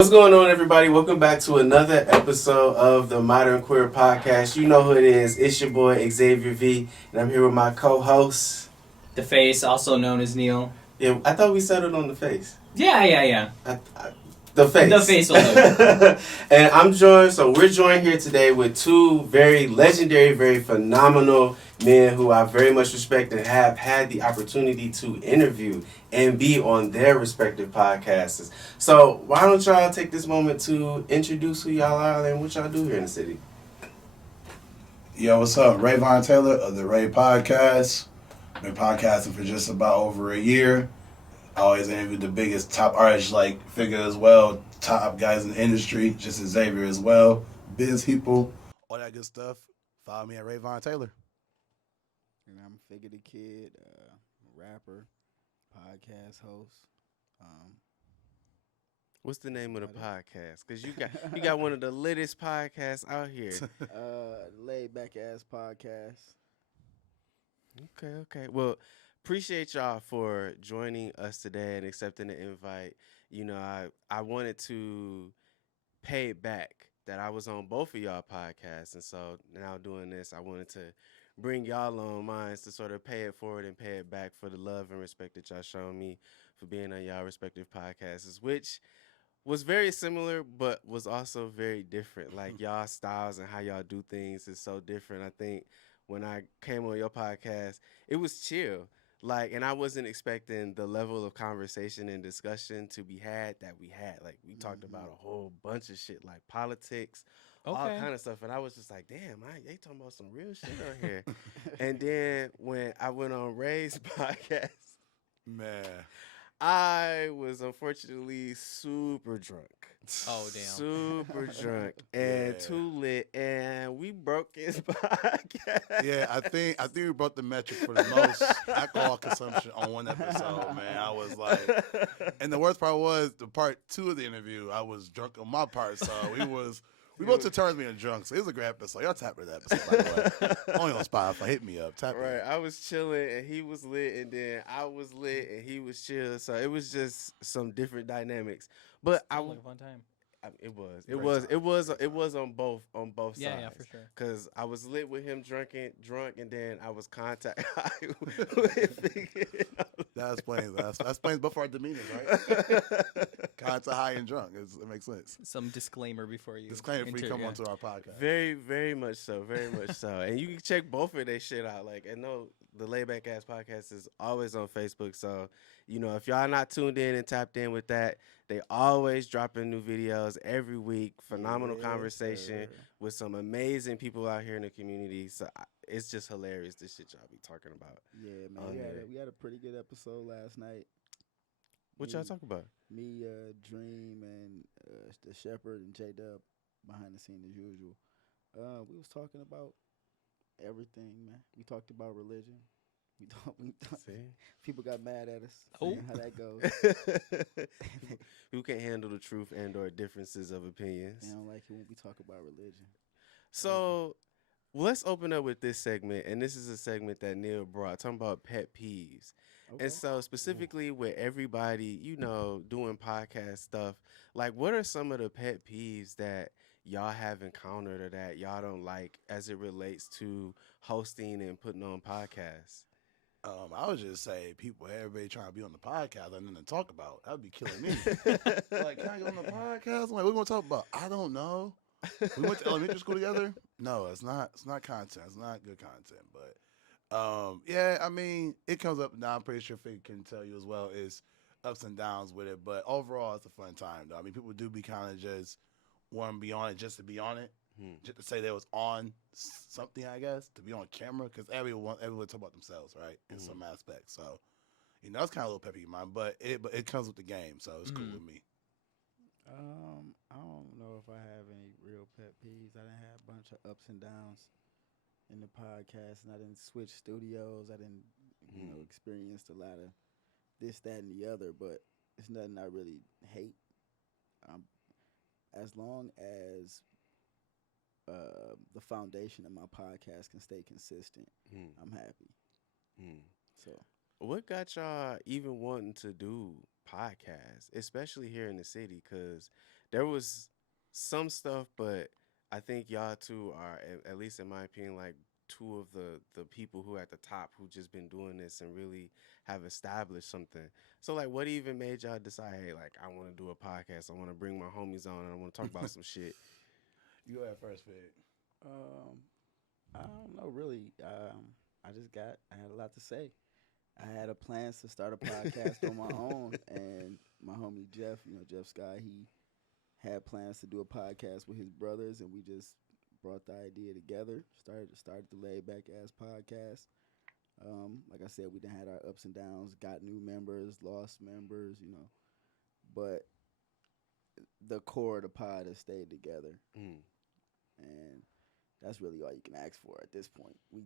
What's going on, everybody? Welcome back to another episode of the Modern Queer Podcast. You know who it is. It's your boy, Xzavier V, and I'm here with my co-host. The Face, also known as Neil. Yeah, I thought we settled on the face. Yeah. The face. The face will do. And we're joined here today with two very legendary, very phenomenal men who I very much respect and have had the opportunity to interview and be on their respective podcasts. So why don't y'all take this moment to introduce who y'all are and what y'all do here in the city? Yo, what's up? Rayvon Taylor of the Ray Podcast. Been podcasting for just about over a year. I always interviewed the biggest top artists like Figga as well, top guys in the industry, just as Xzavier as well, biz people, all that good stuff. Follow me at Rayvon Taylor. And I'm Figga Da Kid, rapper, podcast host. What's the name of the podcast? Because you got one of the littest podcasts out here. Laid back ass podcast. Okay. Well, appreciate y'all for joining us today and accepting the invite. You know, I wanted to pay it back that I was on both of y'all podcasts, and so now doing this, I wanted to bring y'all on mine to sort of pay it forward and pay it back for the love and respect that y'all shown me for being on y'all respective podcasts, which was very similar but was also very different. Like y'all styles and how y'all do things is so different. I think when I came on your podcast, it was chill. Like, and I wasn't expecting the level of conversation and discussion to be had that we had. Like, we talked about a whole bunch of shit, like politics, all kind of stuff. And I was just like, damn, they talking about some real shit on here. And then when I went on Ray's podcast, Man. I was unfortunately super drunk. Oh, damn. Super drunk and too lit, and we broke his podcast. Yeah, I think we broke the metric for the most alcohol consumption on one episode, man. I was like, and the worst part was the part 2 of the interview, I was drunk on my part, so we both took turns being drunk, so it was a great episode. Y'all tap that episode, by the way. Only on Spotify. Hit me up. Tap me Right, up. I was chilling and he was lit, and then I was lit and he was chill. So it was just some different dynamics. But Sounds like a fun time. it was on both sides. Yeah, for sure. Cause I was lit with him drunk, and then I was contact high with Figga. That explains both our demeanors, right? Content high and drunk. It makes sense. Some disclaimer before you Come onto our podcast. Very, very much so. Very much so. And you can check both of their shit out. Like, and no, the Layback Ass Podcast is always on Facebook. So, you know, if y'all not tuned in and tapped in with that, they always dropping new videos every week. Phenomenal conversation with some amazing people out here in the community. So it's just hilarious, this shit y'all be talking about. Yeah, man. We had a pretty good episode last night. What y'all talk about? Me, Dream, and the Shepherd and J-Dub behind the scene as usual. We was talking about everything, man. We talked about religion. We thought people got mad at us. Saying how that goes. People can't handle the truth and or differences of opinions. They don't like it when we talk about religion. So let's open up with this segment, and this is a segment that Neil brought, talking about pet peeves. Okay. And so specifically with everybody, you know, doing podcast stuff, like what are some of the pet peeves that y'all have encountered or that y'all don't like as it relates to hosting and putting on podcasts? I would just say everybody trying to be on the podcast and nothing to talk about. That would be killing me. Like, can I go on the podcast? I'm like, what are we going to talk about? I don't know. We went to elementary school together? No, it's not content. It's not good content. But, yeah, I mean, it comes up now. I'm pretty sure Fig can tell you as well. It's ups and downs with it. But overall, it's a fun time, though. I mean, people do be kind of just want to be on it just to be on it. Just to say they was on something, I guess, to be on camera, because everyone talk about themselves, right, in some aspects. So, you know, it's kind of a little peppy of mine, but it comes with the game, so it's cool with me. I don't know if I have any real pet peeves. I didn't have a bunch of ups and downs in the podcast, and I didn't switch studios. I didn't, experience a lot of this, that, and the other, but it's nothing I really hate. As long as the foundation of my podcast can stay consistent, I'm happy. So what got y'all even wanting to do podcasts, especially here in the city, because there was some stuff, but I think y'all two are, at least in my opinion, like two of the people who are at the top who just been doing this and really have established something. So like, what even made y'all decide, hey, like I want to do a podcast, I want to bring my homies on, and I want to talk about some shit? You go ahead first, Fig. I don't know really. I had a lot to say. I had a plans to start a podcast on my own, and my homie Jeff, Jeff Sky, he had plans to do a podcast with his brothers, and we just brought the idea together. Started the Laid Back Ass podcast. Like I said, we done had our ups and downs, got new members, lost members, but the core of the pod has stayed together, and that's really all you can ask for at this point. We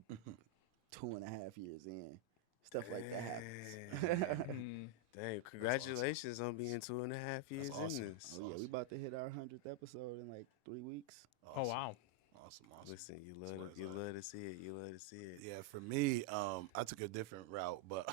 2.5 years in. Stuff like that happens. Dang, congratulations on being 2.5 years awesome. in this. Oh yeah, we about to hit our 100th episode in like 3 weeks. Oh wow. Awesome. Listen, you love to see it. You love to see it. Yeah, for me, I took a different route, but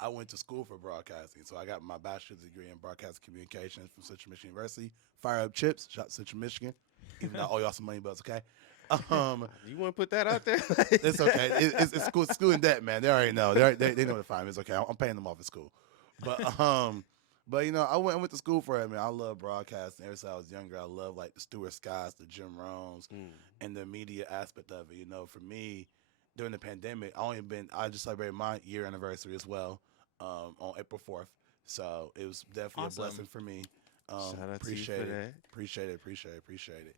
I went to school for broadcasting. So I got my bachelor's degree in broadcast communications from Central Michigan University. Fire up chips, shout to Central Michigan. Even though I owe y'all some money, but it's okay. You want to put that out there? It's okay. It's school in debt, man. They already know. They know the fine. It's okay. I'm paying them off at school. But I went to school for it, man. I love broadcasting. Ever since I was younger, I love like the Stuart Scotts, the Jim Rohns, and the media aspect of it. For me, during the pandemic, I just celebrated my year anniversary as well on April 4th. So it was definitely Awesome. a blessing for me. Shout out Appreciate to you for it. Appreciate it.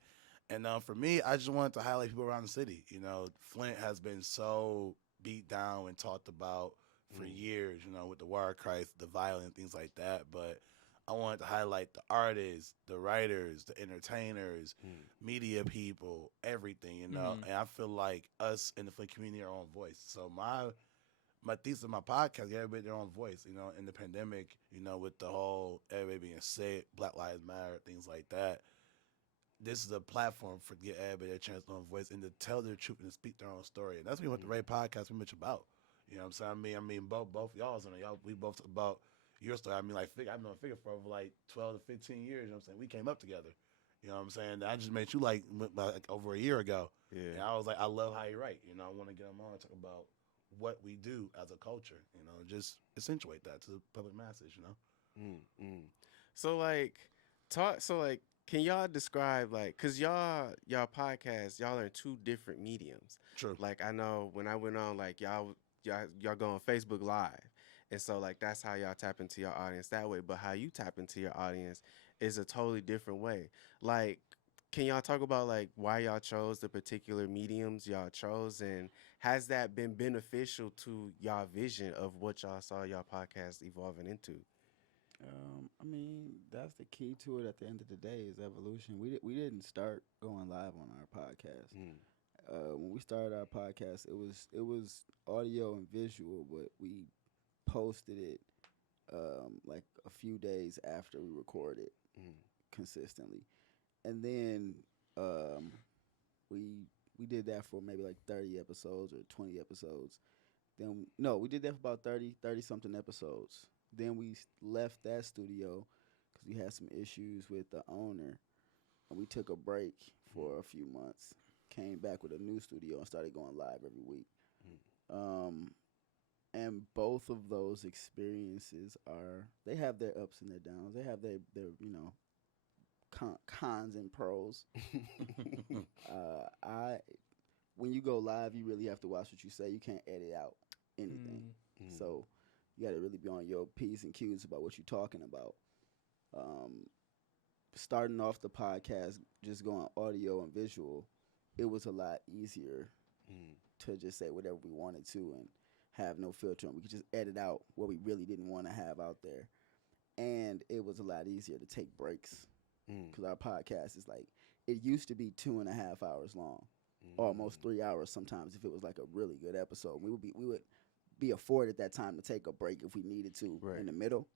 And for me, I just wanted to highlight people around the city. Flint has been so beat down and talked about for years, with the war crisis, the violence, things like that. But I wanted to highlight the artists, the writers, the entertainers, media people, everything, And I feel like us in the Flint community are our own voice. So my thesis of my podcast, everybody their own voice, in the pandemic, with the whole everybody being sick, Black Lives Matter, things like that. This is a platform for get everybody a chance to own voice and to tell their truth and to speak their own story. And that's what the Ray podcast we much about. You know what I'm saying? I mean, both y'all's on it. We both talk about your story. I mean, like, I've known Figga for over like 12 to 15 years. You know what I'm saying? We came up together. You know what I'm saying? I just met you like over a year ago. Yeah. And I was like, I love how you write. I want to get them on and talk about what we do as a culture. Just accentuate that to the public masses. So like, can y'all describe cause y'all podcast, y'all are in two different mediums. True. Like I know when I went on, like y'all go on Facebook Live, and so like that's how y'all tap into your audience that way. But how you tap into your audience is a totally different way. Like, can y'all talk about like why y'all chose the particular mediums y'all chose, and has that been beneficial to y'all vision of what y'all saw y'all podcast evolving into? I mean, that's the key to it at the end of the day is evolution. We didn't start going live on our podcast. When we started our podcast, it was audio and visual, but we posted it like a few days after we recorded consistently. And then we did that for maybe like 30 episodes or 20 episodes. Then we did that for about 30 something episodes. Then we left that studio because we had some issues with the owner, and we took a break for a few months. Came back with a new studio and started going live every week. And both of those experiences they have their ups and their downs. They have their cons and pros. When you go live, you really have to watch what you say. You can't edit out anything. So you got to really be on your P's and Q's about what you're talking about. Starting off the podcast, just going audio and visual, it was a lot easier to just say whatever we wanted to and have no filter. We could just edit out what we really didn't want to have out there. And it was a lot easier to take breaks because our podcast is like, it used to be 2.5 hours long, almost 3 hours sometimes if it was like a really good episode. We would be afforded that time to take a break if we needed to in the middle.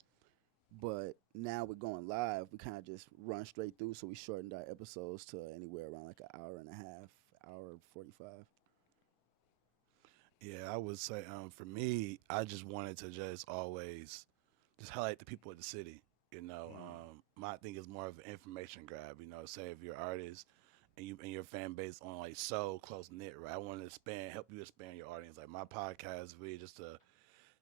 But now we're going live, we kind of just run straight through, so we shortened our episodes to anywhere around like an hour and a half, hour 45. Yeah, I would say for me, I just wanted to just always just highlight the people of the city. You know, my thing is more of an information grab. You know, say if you're an artist and your fan base on like so close knit, right? I want to help you expand your audience. Like my podcast is really just to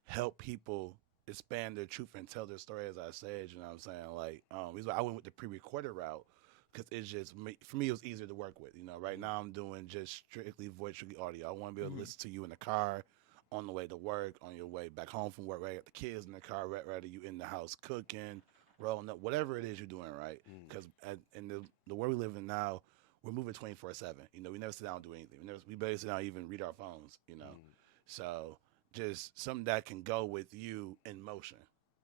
help people expand their truth and tell their story. As I said, you know what I'm saying? Like, reason why I went with the pre-recorded route because it's just for me it was easier to work with. You know, right now I'm doing just strictly voice, strictly audio. I want to be able to listen to you in the car, on the way to work, on your way back home from work, right? Got the kids in the car, right? Rather you in the house cooking, rolling up, whatever it is you're doing, right? Because in the world we live in now, we're moving 24/7. You know, we never sit down and do anything. We barely sit down and even read our phones. You know, so just something that can go with you in motion.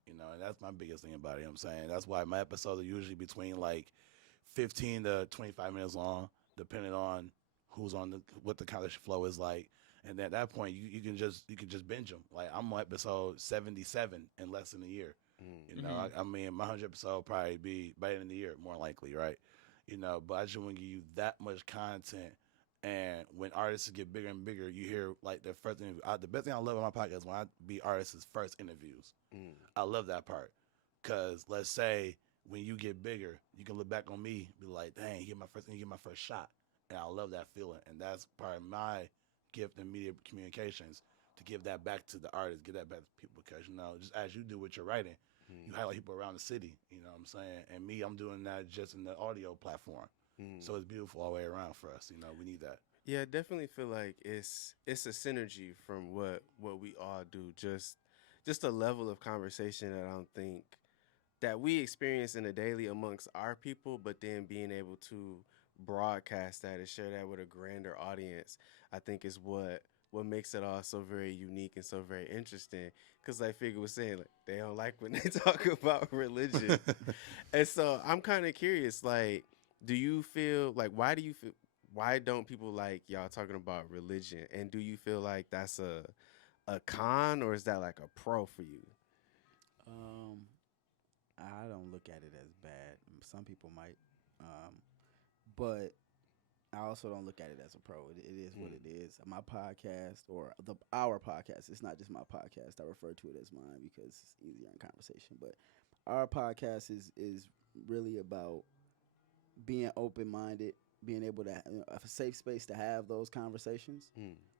You know, and that's my biggest thing about it. You know what I'm saying? That's why my episodes are usually between like 15 to 25 minutes long, depending on who's on what the conversation flow is like. And at that point, you can just binge them. Like I'm on episode 77 in less than a year. You know, I mean, my 100th episode will probably be by the end of the year, more likely, right? You know, but I just want to give you that much content. And when artists get bigger and bigger, you hear like their first interview. The best thing I love about my podcast is when I be artists' first interviews. I love that part. Because let's say when you get bigger, you can look back on me, be like, dang, you get my first shot. And I love that feeling. And that's part of my gift in media communications, to give that back to the artists, give that back to people, because, you know, just as you do with your writing, you highlight people around the city, you know what I'm saying? And me, I'm doing that just in the audio platform. So it's beautiful all the way around for us. You know, we need that. Yeah, I definitely feel like it's a synergy from what we all do. Just a level of conversation that I don't think that we experience in a daily amongst our people, but then being able to broadcast that and share that with a grander audience, I think is what makes it all so very unique and so very interesting. Because like Figga was saying, like, they don't like when they talk about religion. And so I'm kind of curious, like, do you feel like, why don't people like y'all talking about religion? And do you feel like that's a con, or is that like a pro for you? I don't look at it as bad. Some people might, but I also don't look at it as a pro. It is what it is. My podcast, or our podcast, it's not just my podcast. I refer to it as mine because it's easier in conversation. But our podcast is really about being open-minded, being able to have a safe space to have those conversations.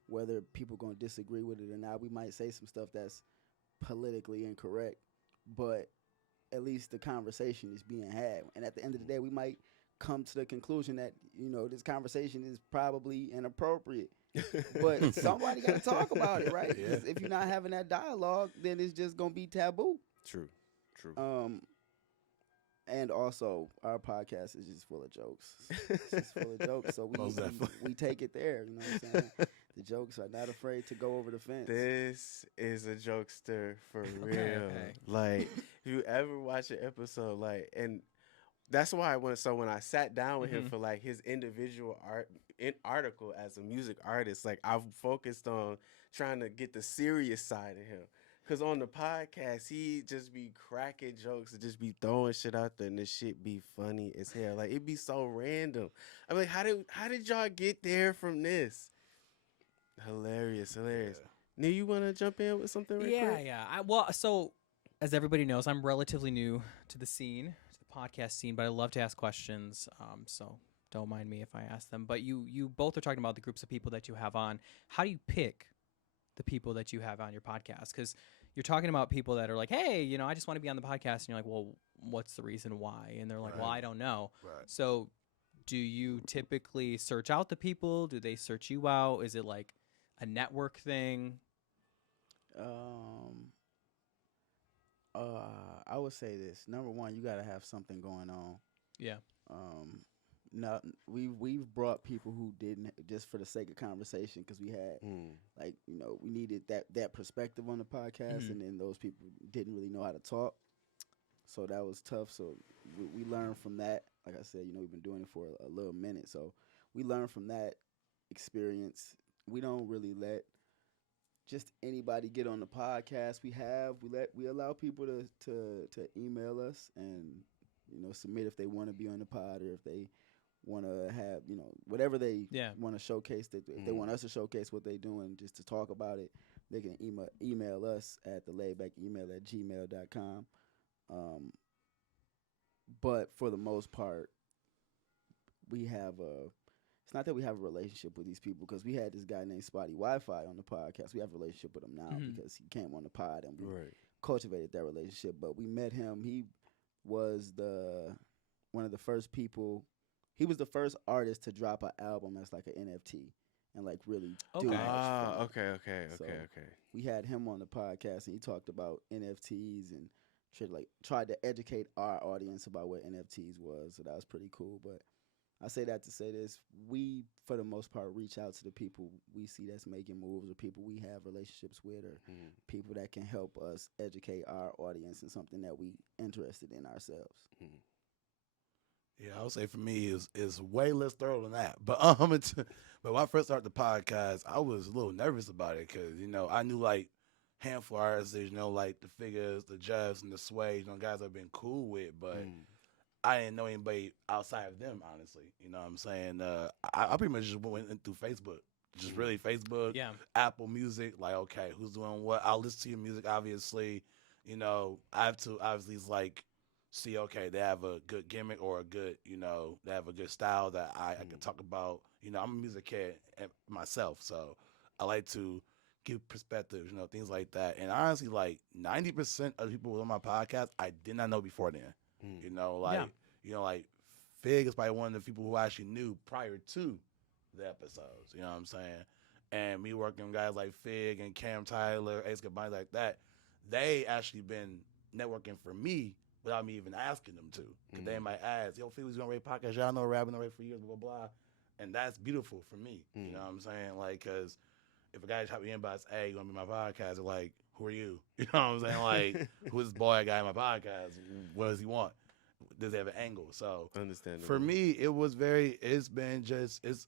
Whether people going to disagree with it or not, we might say some stuff that's politically incorrect, but at least the conversation is being had. And at the end of the day, we might come to the conclusion that, you know, this conversation is probably inappropriate, but somebody got to talk about it, right? Yeah. If you're not having that dialogue, then it's just gonna be taboo. True. And also our podcast is just full of jokes. It's just full of jokes, so we take it there. You know what I'm saying? The jokes are not afraid to go over the fence. This is a jokester for real. Like, if you ever watch an episode, like, and that's why when I sat down with him for like his individual article as a music artist, like I've focused on trying to get the serious side of him. Cause on the podcast, he just be cracking jokes and just be throwing shit out there, and this shit be funny as hell. Like, it be so random. I'm like, how did y'all get there from this? Hilarious. Yeah. Neil, you want to jump in with something real quick? Yeah. Well, so as everybody knows, I'm relatively new to the scene, to the podcast scene, but I love to ask questions. So don't mind me if I ask them. But you both are talking about the groups of people that you have on. How do you pick the people that you have on your podcast? Because you're talking about people that are like, hey, you know, I just want to be on the podcast. And you're like, well, what's the reason why? And they're like, well, I don't know. Right. So do you typically search out the people? Do they search you out? Is it like a network thing? I would say this. Number one, you got to have something going on. Yeah. No, we've brought people who didn't, just for the sake of conversation, because we had like, you know, we needed that perspective on the podcast, and then those people didn't really know how to talk, so that was tough. So we learned from that. Like I said, you know, we've been doing it for a little minute, so we learned from that experience. We don't really let just anybody get on the podcast. We allow people to email us and, you know, submit if they want to be on the pod, or if they want to have, you know, whatever they want to showcase, that if they want us to showcase what they doing, just to talk about it. they can email us at thelaidbackemail@gmail.com. But for the most part, we have a. It's not that we have a relationship with these people because we had this guy named Spotty Wi-Fi on the podcast. We have a relationship with him now because he came on the pod and we cultivated that relationship. But we met him. He was one of the first people. He was the first artist to drop an album as like an NFT and like really do much. Okay. We had him on the podcast and he talked about NFTs and tried to educate our audience about what NFTs was. So that was pretty cool. But I say that to say this: we, for the most part, reach out to the people we see that's making moves, or people we have relationships with, or people that can help us educate our audience in something that we interested in ourselves. Yeah, I would say for me is way less thorough than that. But but when I first started the podcast, I was a little nervous about it because I knew like handful of artists, like the Figgas, the Jeffs, and the Sway, guys I've been cool with, but I didn't know anybody outside of them, honestly. You know what I'm saying? I pretty much just went in through Facebook. Just really Facebook, Apple Music, like, okay, who's doing what? I'll listen to your music, obviously. I have to obviously like see, okay, they have a good gimmick or a good, they have a good style that I can talk about. I'm a music head myself, so I like to give perspectives, things like that. And honestly, like 90% of the people on my podcast, I did not know before then. Like Fig is probably one of the people who I actually knew prior to the episodes. You know what I'm saying? And me working with guys like Fig and Cam Tyler, Ace Combine like that, they actually been networking for me without me even asking them to. Because they might ask, yo, Fig was on Ray podcast. Y'all know Rap been on Ray for years, blah, blah, blah. And that's beautiful for me. You know what I'm saying? Like, because if a guy shot me inbox, hey, you want to be my podcast? They're like, who are you? You know what I'm saying? Like, who's this boy guy in my podcast? What does he want? Does he have an angle? So for me, it's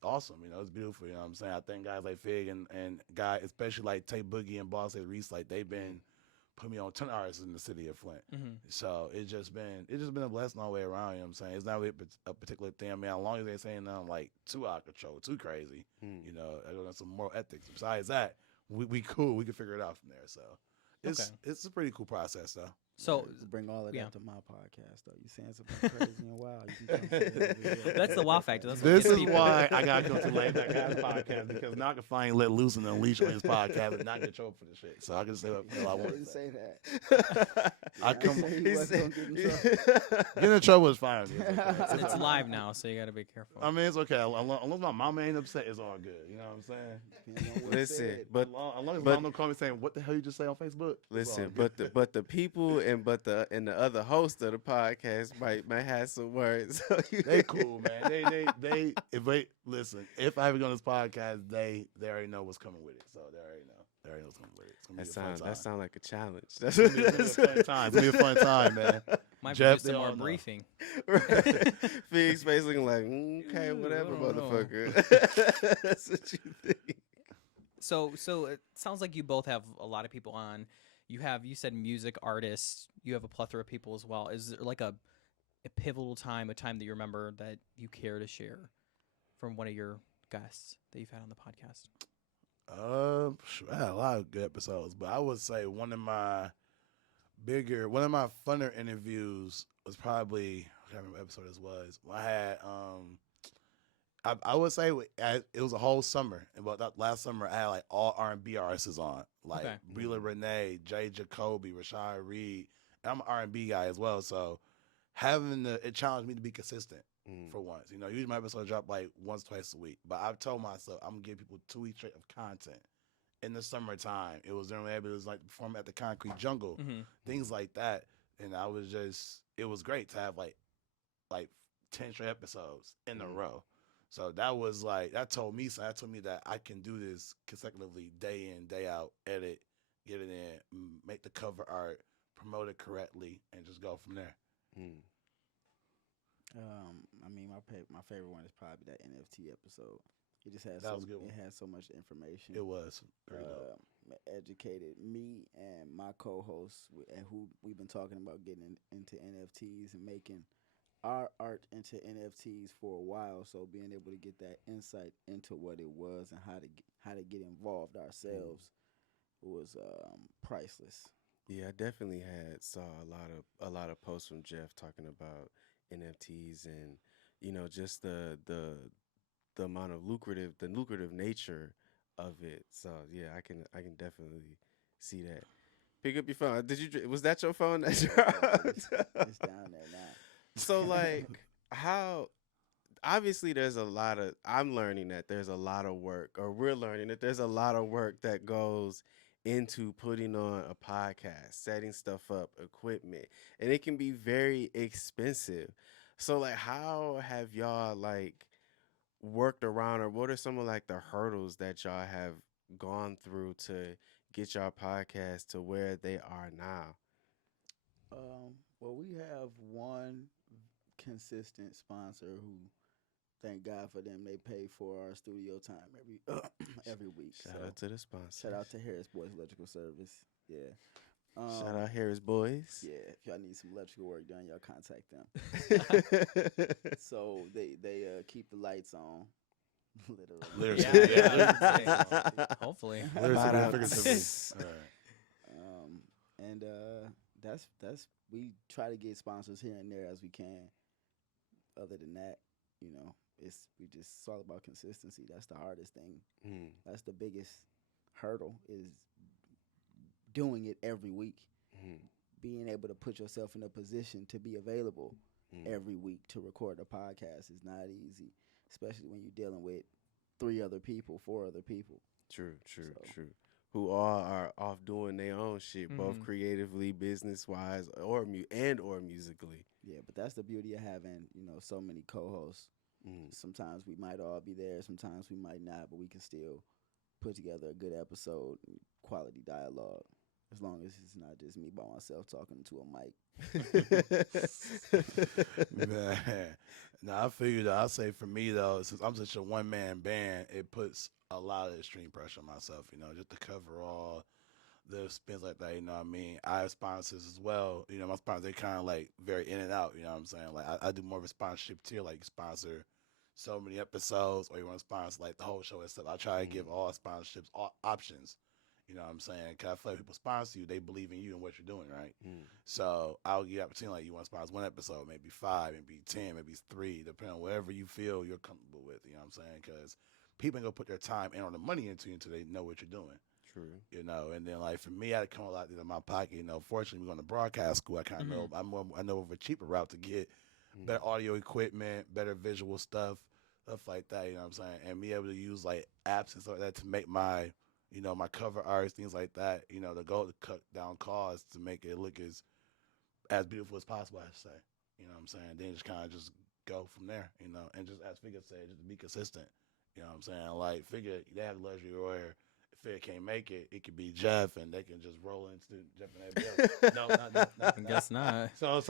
awesome. It's beautiful. You know what I'm saying? I think guys like Fig and guys, especially like Tay Boogie and Boss at Reese, like they've been putting me on 10 artists in the city of Flint. So it's just been a blessing all the way around. You know what I'm saying? It's not really a particular thing. I mean, as long as they're saying nothing like too out of control, too crazy, I got some moral ethics. Besides that, we cool. We can figure it out from there. So it's a pretty cool process, though. So to bring all of that to my podcast, though, you saying something crazy and wild. You that's the wow factor. This is why I gotta go to Laid Back Guys podcast, because now I can finally let loose and unleash on his podcast and not get trouble for the shit. So I can say what I want to say. That. I come. Get in trouble is fine. It's live now, so you gotta be careful. I mean, it's okay. Unless my mama ain't upset, it's all good. You know what I'm saying? Listen, but as long as mom don't call me saying, "What the hell you just say on Facebook?" Listen, but the people and the other host of the podcast might have some words. So they cool, man. They listen. If I ever go on this podcast, they already know what's coming with it. So they already know. They already know what's coming with it. That sounds like a challenge. That's gonna be a fun time. It's gonna be a fun time, man. Might Jeff, be some more briefing. Fig's face looking like, okay, whatever, motherfucker. That's what you think. So it sounds like you both have a lot of people on. You said music artists. You have a plethora of people as well. Is there like a pivotal time, a time that you remember that you care to share from one of your guests that you've had on the podcast? I had a lot of good episodes, but I would say one of my funner interviews was probably, I can't remember what episode this was. I had I would say it was a whole summer. About that last summer, I had like all R&B artists on, like Breela Renee, Jay Jacoby, Rashad Reed. And I'm an R&B guy as well, so it challenged me to be consistent for once. Usually my episodes drop like once, twice a week, but I've told myself I'm gonna give people 2 weeks straight of content. In the summertime, it was like performing at the Concrete Jungle, things like that, and it was great to have like 10 straight episodes in a row. So that told me that I can do this consecutively, day in, day out, edit, get it in, make the cover art, promote it correctly, and just go from there. I mean, my favorite one is probably that NFT episode. It just has it had so much information. It was very dope. Educated me and my co-hosts, and who we've been talking about getting into NFTs and making our art into NFTs for a while. So being able to get that insight into what it was and how to get involved ourselves was priceless. Yeah, I definitely saw a lot of posts from Jeff talking about NFTs and just the amount of the lucrative nature of it. So yeah, I can definitely see that. Pick up your phone. Was that your phone that It's, dropped? it's down there now. So like how obviously there's a lot of I'm learning that there's a lot of work, or we're learning that there's a lot of work that goes into putting on a podcast, setting stuff up, equipment, and it can be very expensive. So like how have y'all like worked around, or what are some of like the hurdles that y'all have gone through to get y'all podcast to where they are now? Well, we have one consistent sponsor who, thank God for them, they pay for our studio time every week. Shout out to the sponsor. Shout out to Harris Boys Electrical Service. Yeah. Shout out Harris Boys. Yeah, if y'all need some electrical work done, y'all contact them. So they keep the lights on, literally. Yeah. Hopefully. Literally, figuratively. All right. And that's we try to get sponsors here and there as we can. Other than that, it's all about consistency. That's the hardest thing. Mm. That's the biggest hurdle, is doing it every week. Mm. Being able to put yourself in a position to be available Mm. every week to record a podcast is not easy, especially when you're dealing with 4 other people. True. So- Who all are off doing their own shit, both Mhm. creatively, business wise, or musically. Yeah, but that's the beauty of having, so many co-hosts. Mm. Sometimes we might all be there, sometimes we might not, but we can still put together a good episode, and quality dialogue, as long as it's not just me by myself talking to a mic. Man, now I figured I'll say for me though, since I'm such a one man band, it puts a lot of extreme pressure on myself, just to cover all the spins like that, what I mean? I have sponsors as well. My sponsors, they kind of like very in and out, you know what I'm saying? Like I do more of a sponsorship tier, like sponsor so many episodes, or you want to sponsor like the whole show and stuff. I try to give all sponsorships all options. You know what I'm saying? Because I feel like people sponsor you, they believe in you and what you're doing, right? Mm. So I'll give you opportunity, like you want to sponsor one episode, maybe 5, maybe 10, maybe 3, depending on whatever you feel you're comfortable with, you know what I'm saying? Because people ain't going to put their time and all the money into you until they know what you're doing. True. And then like for me, I come a lot in my pocket. Fortunately, we're going to broadcast school. I kind of know I know of a cheaper route to get better audio equipment, better visual stuff like that. You know what I'm saying? And be able to use like apps and stuff like that to make my my cover arts, things like that. To go to cut down costs to make it look as beautiful as possible. I should say. You know what I'm saying? Then just kind of just go from there. And just as Figga said, just be consistent. You know what I'm saying? Like Figga, they have the luxury where if Figga can't make it, it could be Jeff, and they can just roll into Jeff and everybody else. No. I guess not. So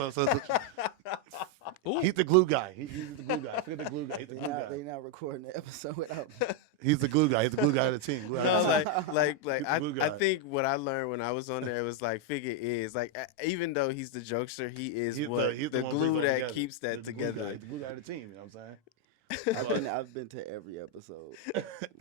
he's the glue guy. He's the glue guy. Figga the glue guy. He's the glue They guy. not recording the episode without me. He's the glue guy. He's the glue guy of the team. Glue guy of No, the team. like He's the glue I guy. think what I learned when I was on there was like Figga is like even though he's the jokester, he is He's the the one glue brings it all that together. keeps that He's the glue guy. together. He's the glue guy of the team. You know what I'm saying? I've been to every episode.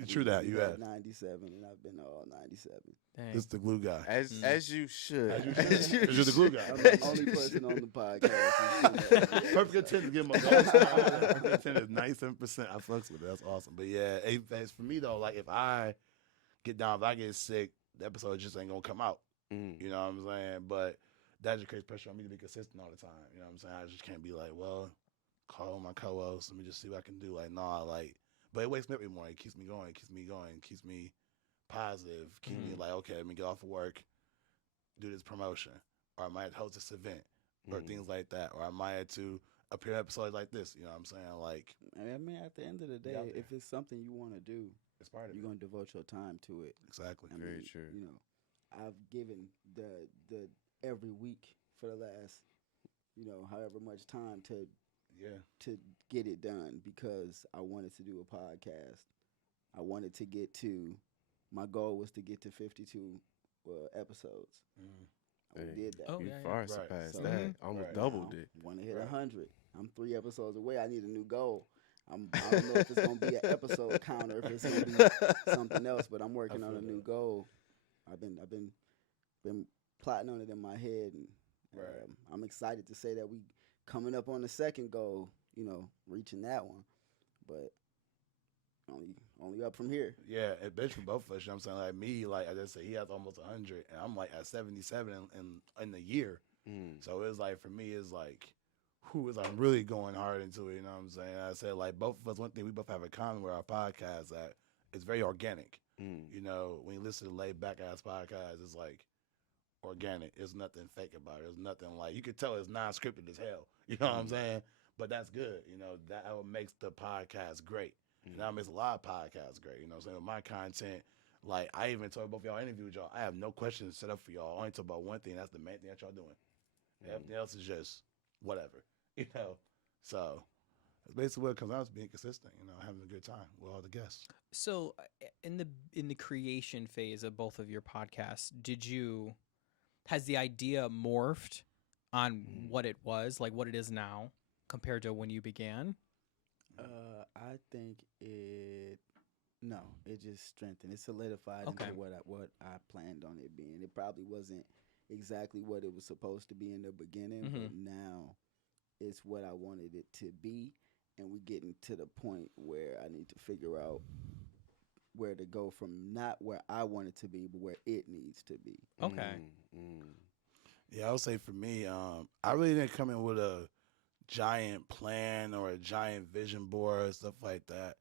True that, We you had have. 97, and I've been to all 97. Dang. This is the glue guy. As you should. As you should. 'Cause you're the glue guy. I'm the only person on the podcast. Perfect attendance. Give him a gold star. Perfect attendance. 97%. I fucks with it. That's awesome. But yeah, as for me though, like if I get sick, the episode just ain't gonna come out. Mm. You know what I'm saying? But that just creates pressure on me to be consistent all the time. You know what I'm saying? I just can't be like, well, call my co-host. Let me just see what I can do. Like, nah, but it wakes me up every morning. It keeps me going. It keeps me positive. Keep me like, okay, let me get off of work, do this promotion, or I might host this event, or things like that, or I might have to appear in episodes like this. You know what I'm saying? Like, I mean, at the end of the day, Be out there. if it's something you want to do, it's part of you're it. gonna devote your time to it. Exactly. I Very mean, true. I've given the every week for the last, however much time to get it done, because I wanted to do a podcast. I wanted to get to, my goal was to get to 52 episodes. Mm-hmm. We did that. Oh, You yeah, far Right. surpassed So- that. Almost Right. doubled it. Want to hit Right. 100. I'm 3 episodes away. I need a new goal. I don't know if it's going to be an episode counter, if it's going to be something else, but I'm working on a feel new that. goal. I've been plotting on it in my head, and Right. I'm excited to say that we coming up on the second goal. Reaching that one, but only up from here. Yeah, it bitch for both of us. You know what I'm saying? Like me, like I just said, he has almost 100, and I'm like at 77 in the year. Mm. So it's like for me, it's like, I'm really going hard into it. You know what I'm saying? I said like both of us. One thing we both have in common with our podcast that it's very organic. Mm. You know, when you listen to laid back ass podcasts, it's like organic. There's nothing fake about it. There's nothing like you can tell it's non-scripted as hell. You know what I'm saying? But that's good. You know, that what makes the podcast great. And that makes a lot of podcasts great. You know what I'm saying? With my content, like I even told both y'all interviewed y'all, I have no questions set up for y'all. I only talk about one thing. That's the main thing that y'all doing. Everything else is just whatever. You know? So it's basically what it comes down to, being consistent, having a good time with all the guests. So in the creation phase of both of your podcasts, has the idea morphed on what it was, like what it is now compared to when you began? I think it just strengthened. It solidified Okay. into what I planned on it being. It probably wasn't exactly what it was supposed to be in the beginning, but now it's what I wanted it to be, and we're getting to the point where I need to figure out where to go from not where I want it to be, but where it needs to be. Okay. Yeah, I would say for me, I really didn't come in with a giant plan or a giant vision board, stuff like that.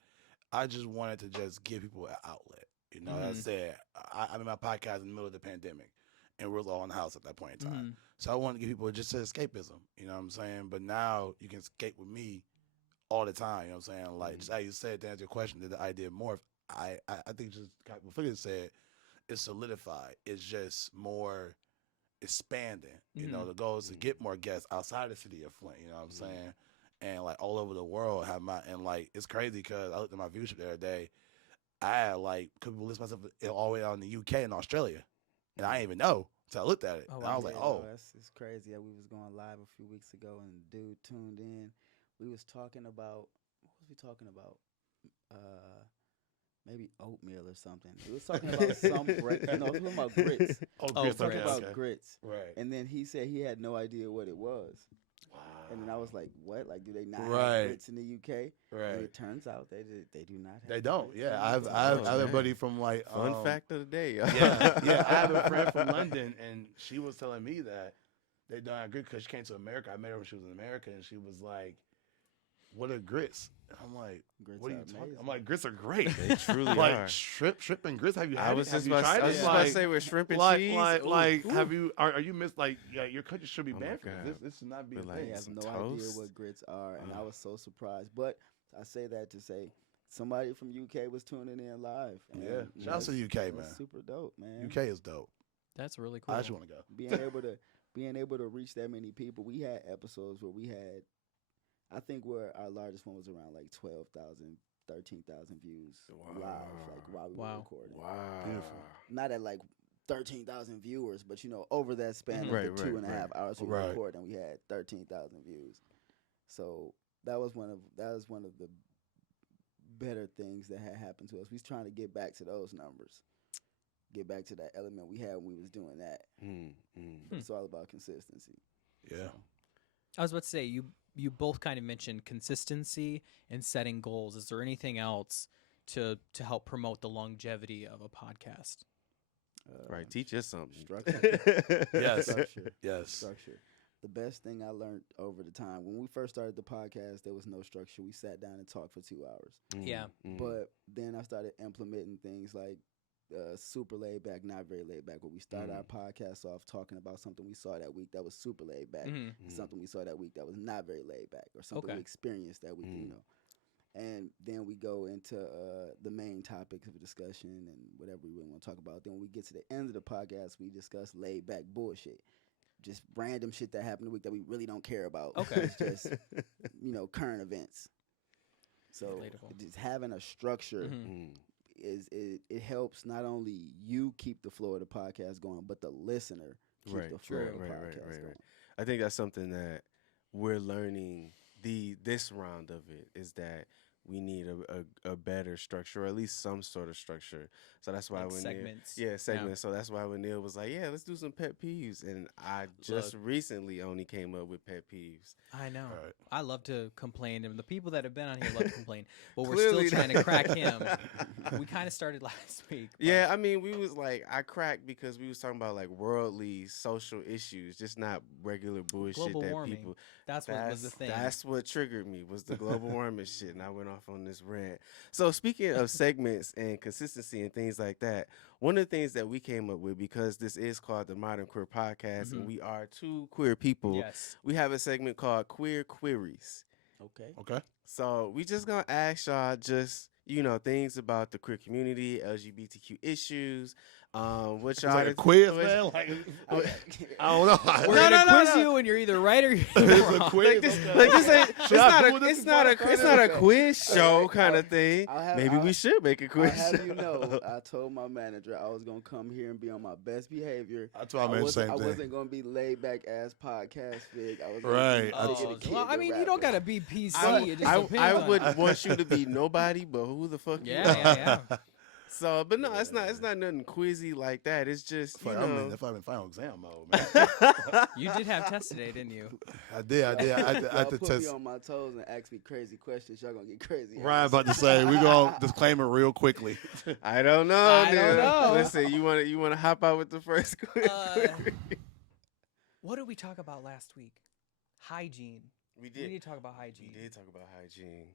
I just wanted to just give people an outlet. I said, I'm in my podcast in the middle of the pandemic, and we're all in the house at that point in time. So I wanted to give people just escapism, you know what I'm saying? But now you can escape with me all the time, you know what I'm saying? Like, just how you said, to answer your question, did the idea morph? I think just what Figga said, it's solidified. It's just more expanding. The goal is to get more guests outside the city of Flint, you know what I'm saying? And like all over the world and like it's crazy because I looked at my viewership the other day. I had like people list myself all the way out in the UK and Australia, and I didn't even know. So I looked at it, and I was like, it's crazy. That we was going live a few weeks ago, and dude tuned in. We was talking about what was we talking about? Maybe oatmeal or something. We was talking about some bread. No, we was talking about grits. grits, Talking okay, about okay. grits. Right. And then he said he had no idea what it was. Wow. And then I was like, "What? Like, do they not Right. have grits in the UK?" Right. And it turns out they do not. Have They don't. grits Yeah, in I the have UK. a buddy from like Fun fact of the day. yeah. I have a friend from London, and she was telling me that they don't have grits because she came to America. I met her when she was in America, and she was like, "What are grits?" And I'm like, Grits "What are are you talking?" amazing. I'm like, "Grits are great. They truly like are. shrimp and grits. Have you had I it? was Have just you about, tried I was it? just about to say with shrimp and cheese. Ooh. Have you? Are you missed? Like, yeah, your country should be Oh my banned from God. this. This should not be a But, like, thing. They have some no idea toast. what grits are, and I was so surprised. But I say that to say somebody from UK was tuning in live. And, Yeah. you Shout out to know, the UK, that's man. super dope, man. UK is dope. That's really cool. I just want to go. being able to reach that many people. We had episodes where we had, I think where our largest one was around like 12,000, 13,000 views live, like while we were recording. Wow. Beautiful. Not at like 13,000 viewers, but over that span Right, of the right, 2.5 hours we Right. recorded, we had 13,000 views. So that was one of the better things that had happened to us. We was trying to get back to those numbers, get back to that element we had when we was doing that. It's all about consistency. Yeah. I was about to say you both kind of mentioned consistency and setting goals. Is there anything else to help promote the longevity of a podcast? Right. Teach us something. Structure. Yes. Structure. Yes. Structure. The best thing I learned over the time, when we first started the podcast, there was no structure. We sat down and talked for 2 hours. Yeah. But then I started implementing things like super laid back, not very laid back, where we started our podcast off talking about something we saw that week that was super laid back, something we saw that week that was not very laid back, or something we experienced that week, And then we go into the main topics of discussion and whatever we really want to talk about. Then when we get to the end of the podcast, we discuss laid back bullshit. Just random shit that happened the week that we really don't care about. Okay. It's just, current events. So Relatable. just having a structure it helps not only you keep the flow of the podcast going, but the listener keep the flow of the podcast going. I think that's something that we're learning this round of it, is that we need a better structure, or at least some sort of structure. So that's why Like when segments. segments. So that's why when Neil was like, yeah, let's do some pet peeves, and I just recently only came up with pet peeves. I know. Right. I love to complain, and the people that have been on here love to complain. But we're Clearly still trying to not. crack him. We kind of started last week. but- Yeah, I mean, we was like, I cracked because we was talking about like worldly social issues, just not regular bullshit Global that warming. people. That's what was the thing. That's what triggered me was the global warming shit, and I went off on this rant. So speaking of segments and consistency and things like that, one of the things that we came up with, because this is called the Modern Queer Podcast, and we are two queer people, Yes. we have a segment called Queer Queries. Okay. Okay. So we just gonna ask y'all just things about the queer community, LGBTQ issues. What It's y'all like a think- quiz, man. Like, I don't know. We're No, gonna no, quiz no. you, and you're either right or you're It's a wrong. quiz. Like this, Okay. like this ain't. It's Should I not do a. this It's not a. podcast? It's not a Okay. quiz show Alright, kind of thing. Maybe we should make a quiz I'll have show. you know, I told my manager I was gonna come here and be on my best behavior. I told my man the wasn't, same I thing. wasn't gonna be laid back ass podcast Fig. I was gonna Right. Be, I- get a kid well, I to mean, rap you don't it. gotta be PC. It just I depends on- would want you to be nobody, but who the fuck you Yeah, are? yeah. So, but no, it's not. It's not nothing quizzy like that. It's just If I'm in final exam mode, man. You did have test today, didn't you? I did. I had Y'all to put test. me on my toes and ask me crazy questions. Y'all gonna get crazy. Ryan about to say we gonna disclaimer real quickly. I don't know. I don't dude. know. Listen, you want to hop out with the first quiz? What did we talk about last week? Hygiene. We We need to talk about hygiene. We did talk about hygiene.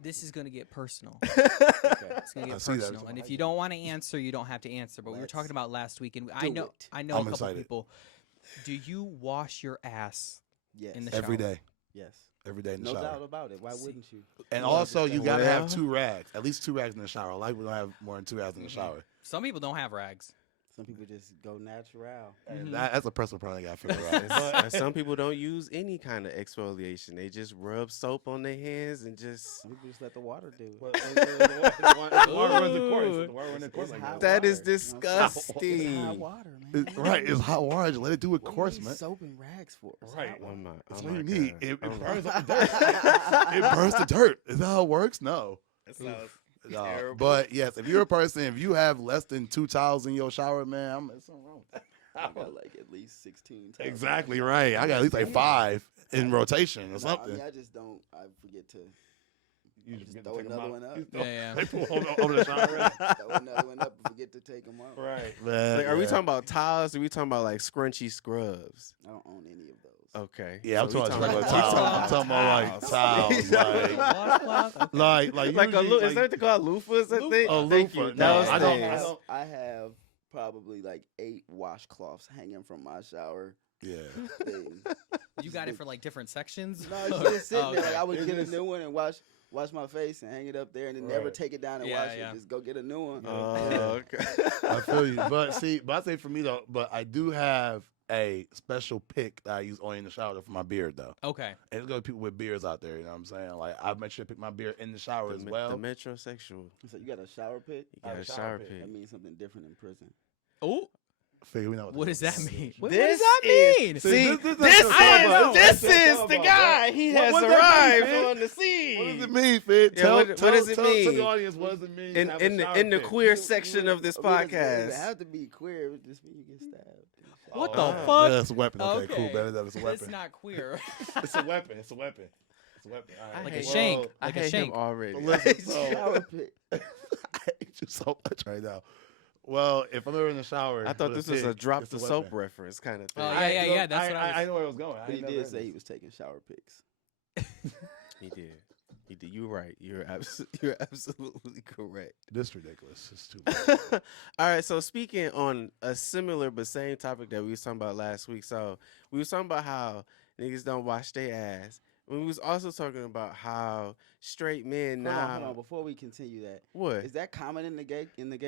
This is going to get personal. Okay. It's going to I get see that. personal. And if you don't want to answer, you don't have to answer. But we were talking about last week, and I do know it. I know I'm a couple excited. people. Do you wash your ass? Yes. in the Every shower. day. Yes. Every day in the No shower. doubt about it. Why See. wouldn't you? And You also, understand you what gotta Well- have 2 rags, at least 2 rags in the shower. A lot of people don't have more than 2 rags in the shower. Some people don't have rags. Some people just go natural. And Mhm. that's a personal problem I gotta figure out. And some people don't use any kind of exfoliation. They just rub soap on their hands and just. Some people just let the water do it. The water runs the course. Ooh. The water runs the It's course like hot That is water, you know what I'm saying? It's hot disgusting. water, man. Right, it's hot water. Just let it do its What do you course, need man. soap and rags for? It's Right. hot Oh water. my, That's oh what my you need. God. It Oh my- burns up the dirt. It burns the dirt. Is that how it works? No. No. terrible. But yes, if you're a person, if you have less than 2 towels in your shower, man, there's something wrong with I that. got like at least 16 times. Exactly right. I got at least like 5 in rotation or No, I something. mean, I just don't. I forget to You just forget to throw take 'em another out. one up. You Yeah, yeah. They pull over the shower rack. throw another one up and forget to take them out. Right, man. Like, are we yeah. talking about towels? Or are we talking about like scrunchy scrubs? I don't own any of those. Okay. Yeah, I'm So we talking about we towels. I'm talking talking about like towels, like, Washcloth? Okay. like Like a usually, is that what they call loofahs? I think. Oh, Thank loofah. you. No, Those I don't- things. I have probably like 8 washcloths hanging from my shower yeah. thing. You got it for like different sections? No, it's just sitting Oh, there. okay. Like I would It's get a just- new one and wash my face and hang it up there, and then never Right. take it down and Yeah, wash yeah. it. Just go get a new one. Oh, okay. I feel you. But see, I say for me though, but I do have a special pick that I use only in the shower for my beard though. Okay. And it's gonna be people with beards out there, you know what I'm saying? Like I make sure to pick my beard in the shower as well. The metrosexual. So you got a shower pick? You got a a shower shower pick. pick. That means something different in prison. Oh, Figure we know what does that mean? What This does that is- mean? See, this this is- I don't know. this That's what I'm is talking the about, guy. bro. He What- has what does that mean, arrived man? on the scene. What does it mean, Fid? Yeah, Tell, what does it tell mean? the audience what does it mean? In to have a in the shower in the pick? queer section of this It doesn't podcast. have to be queer. It would just mean you get stabbed. What Oh, the fuck? That's a weapon. Okay, cool. Okay. Better that it's a It's weapon. not queer. It's a weapon. It's a weapon. It's a weapon. All right. Like a hate- shank. I Like a hate shank. him already. Listen, so- Shower pick. I hate you so much right now. Well, if I'm ever in the shower, I thought with this was a pig, drop it's the a soap weapon. reference kind of thing. Oh, yeah, that's what I was- know where I was going. I But he ain't never did heard say this. he was taking shower pics. He did. He did. You're right. You're absolutely correct. This is ridiculous. It's too much. All right. So speaking on a similar but same topic that we was talking about last week. So we was talking about how niggas don't wash their ass. We was also talking about how straight men Hold now. on, hold on. Before we continue that, What? is that common in the gay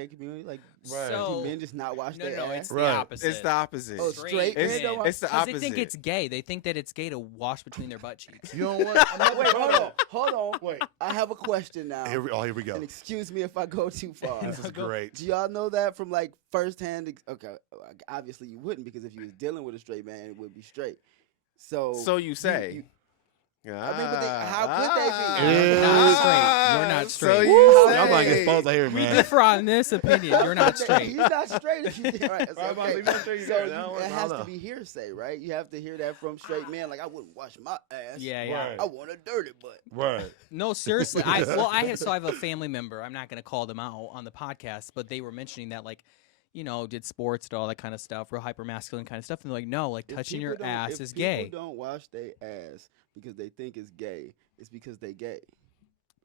community? Like, Right. So, do men just not wash no, their no, ass? it's the Right. opposite. It's the opposite. Oh, straight It's- men don't wash. it's the Because they think opposite. it's gay. They think that it's gay to wash between their butt cheeks. You know what? I'm not Wait, hold on, hold on. Wait. I have a question now. Here we go. And excuse me if I go too far. This is great. Do y'all know that from like firsthand? Okay, obviously you wouldn't, because if you was dealing with a straight man, it would be straight. So So you say. Ah, I mean, but how could they be? You're not straight. You're not So straight. you Y'all say- about to get exposed out here, We man. differ on this opinion. You're not He's straight. not straight. If you did right. It's Right, about to okay. be not straight, you So got it. I don't it know. has to be hearsay, right? You have to hear that from straight men. Like I wouldn't wash my ass. Yeah. Right. I want a dirty butt. Right. No, seriously. I have a family member. I'm not going to call them out on the podcast, but they were mentioning that, like, did sports, did all that kind of stuff, real hyper masculine kind of stuff, and they're like, no, like If touching your people don't- ass if is gay. People don't wash their ass because they think it's gay. It's because they gay.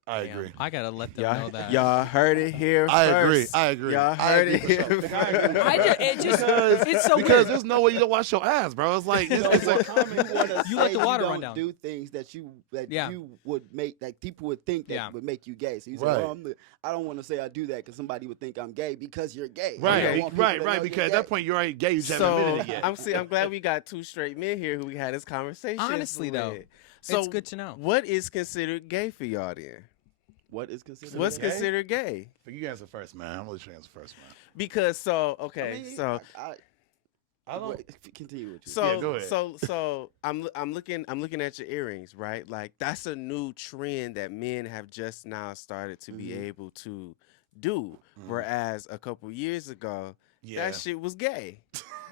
I Damn, agree. I gotta let them know that. Y'all heard it here I first. agree. Y'all heard it here It's so because weird. there's no way you don't wash your ass, bro. It's like it's like You let the water don't run down. Do things that you Yeah. you would make that people would think that Yeah. would make you gay. So you say, Right. "Well, I don't want to say I do that because somebody would think I'm gay because you're gay." You don't right, want people to know right. you're Because at gay. that point you're already gay. You just haven't So admitted it yet. I'm glad we got two straight men here who we had this conversation. Honestly, though, with. So it's good to know. What is considered gay for y'all then? What is considered? What's gay? considered gay? You answer first, man. I'm gonna let you answer first, man. Because I okay, mean, so I don't. continue with you. so Yeah, go ahead. so I'm looking at your earrings, right? Like that's a new trend that men have just now started to be able to do, whereas a couple years ago that shit was gay.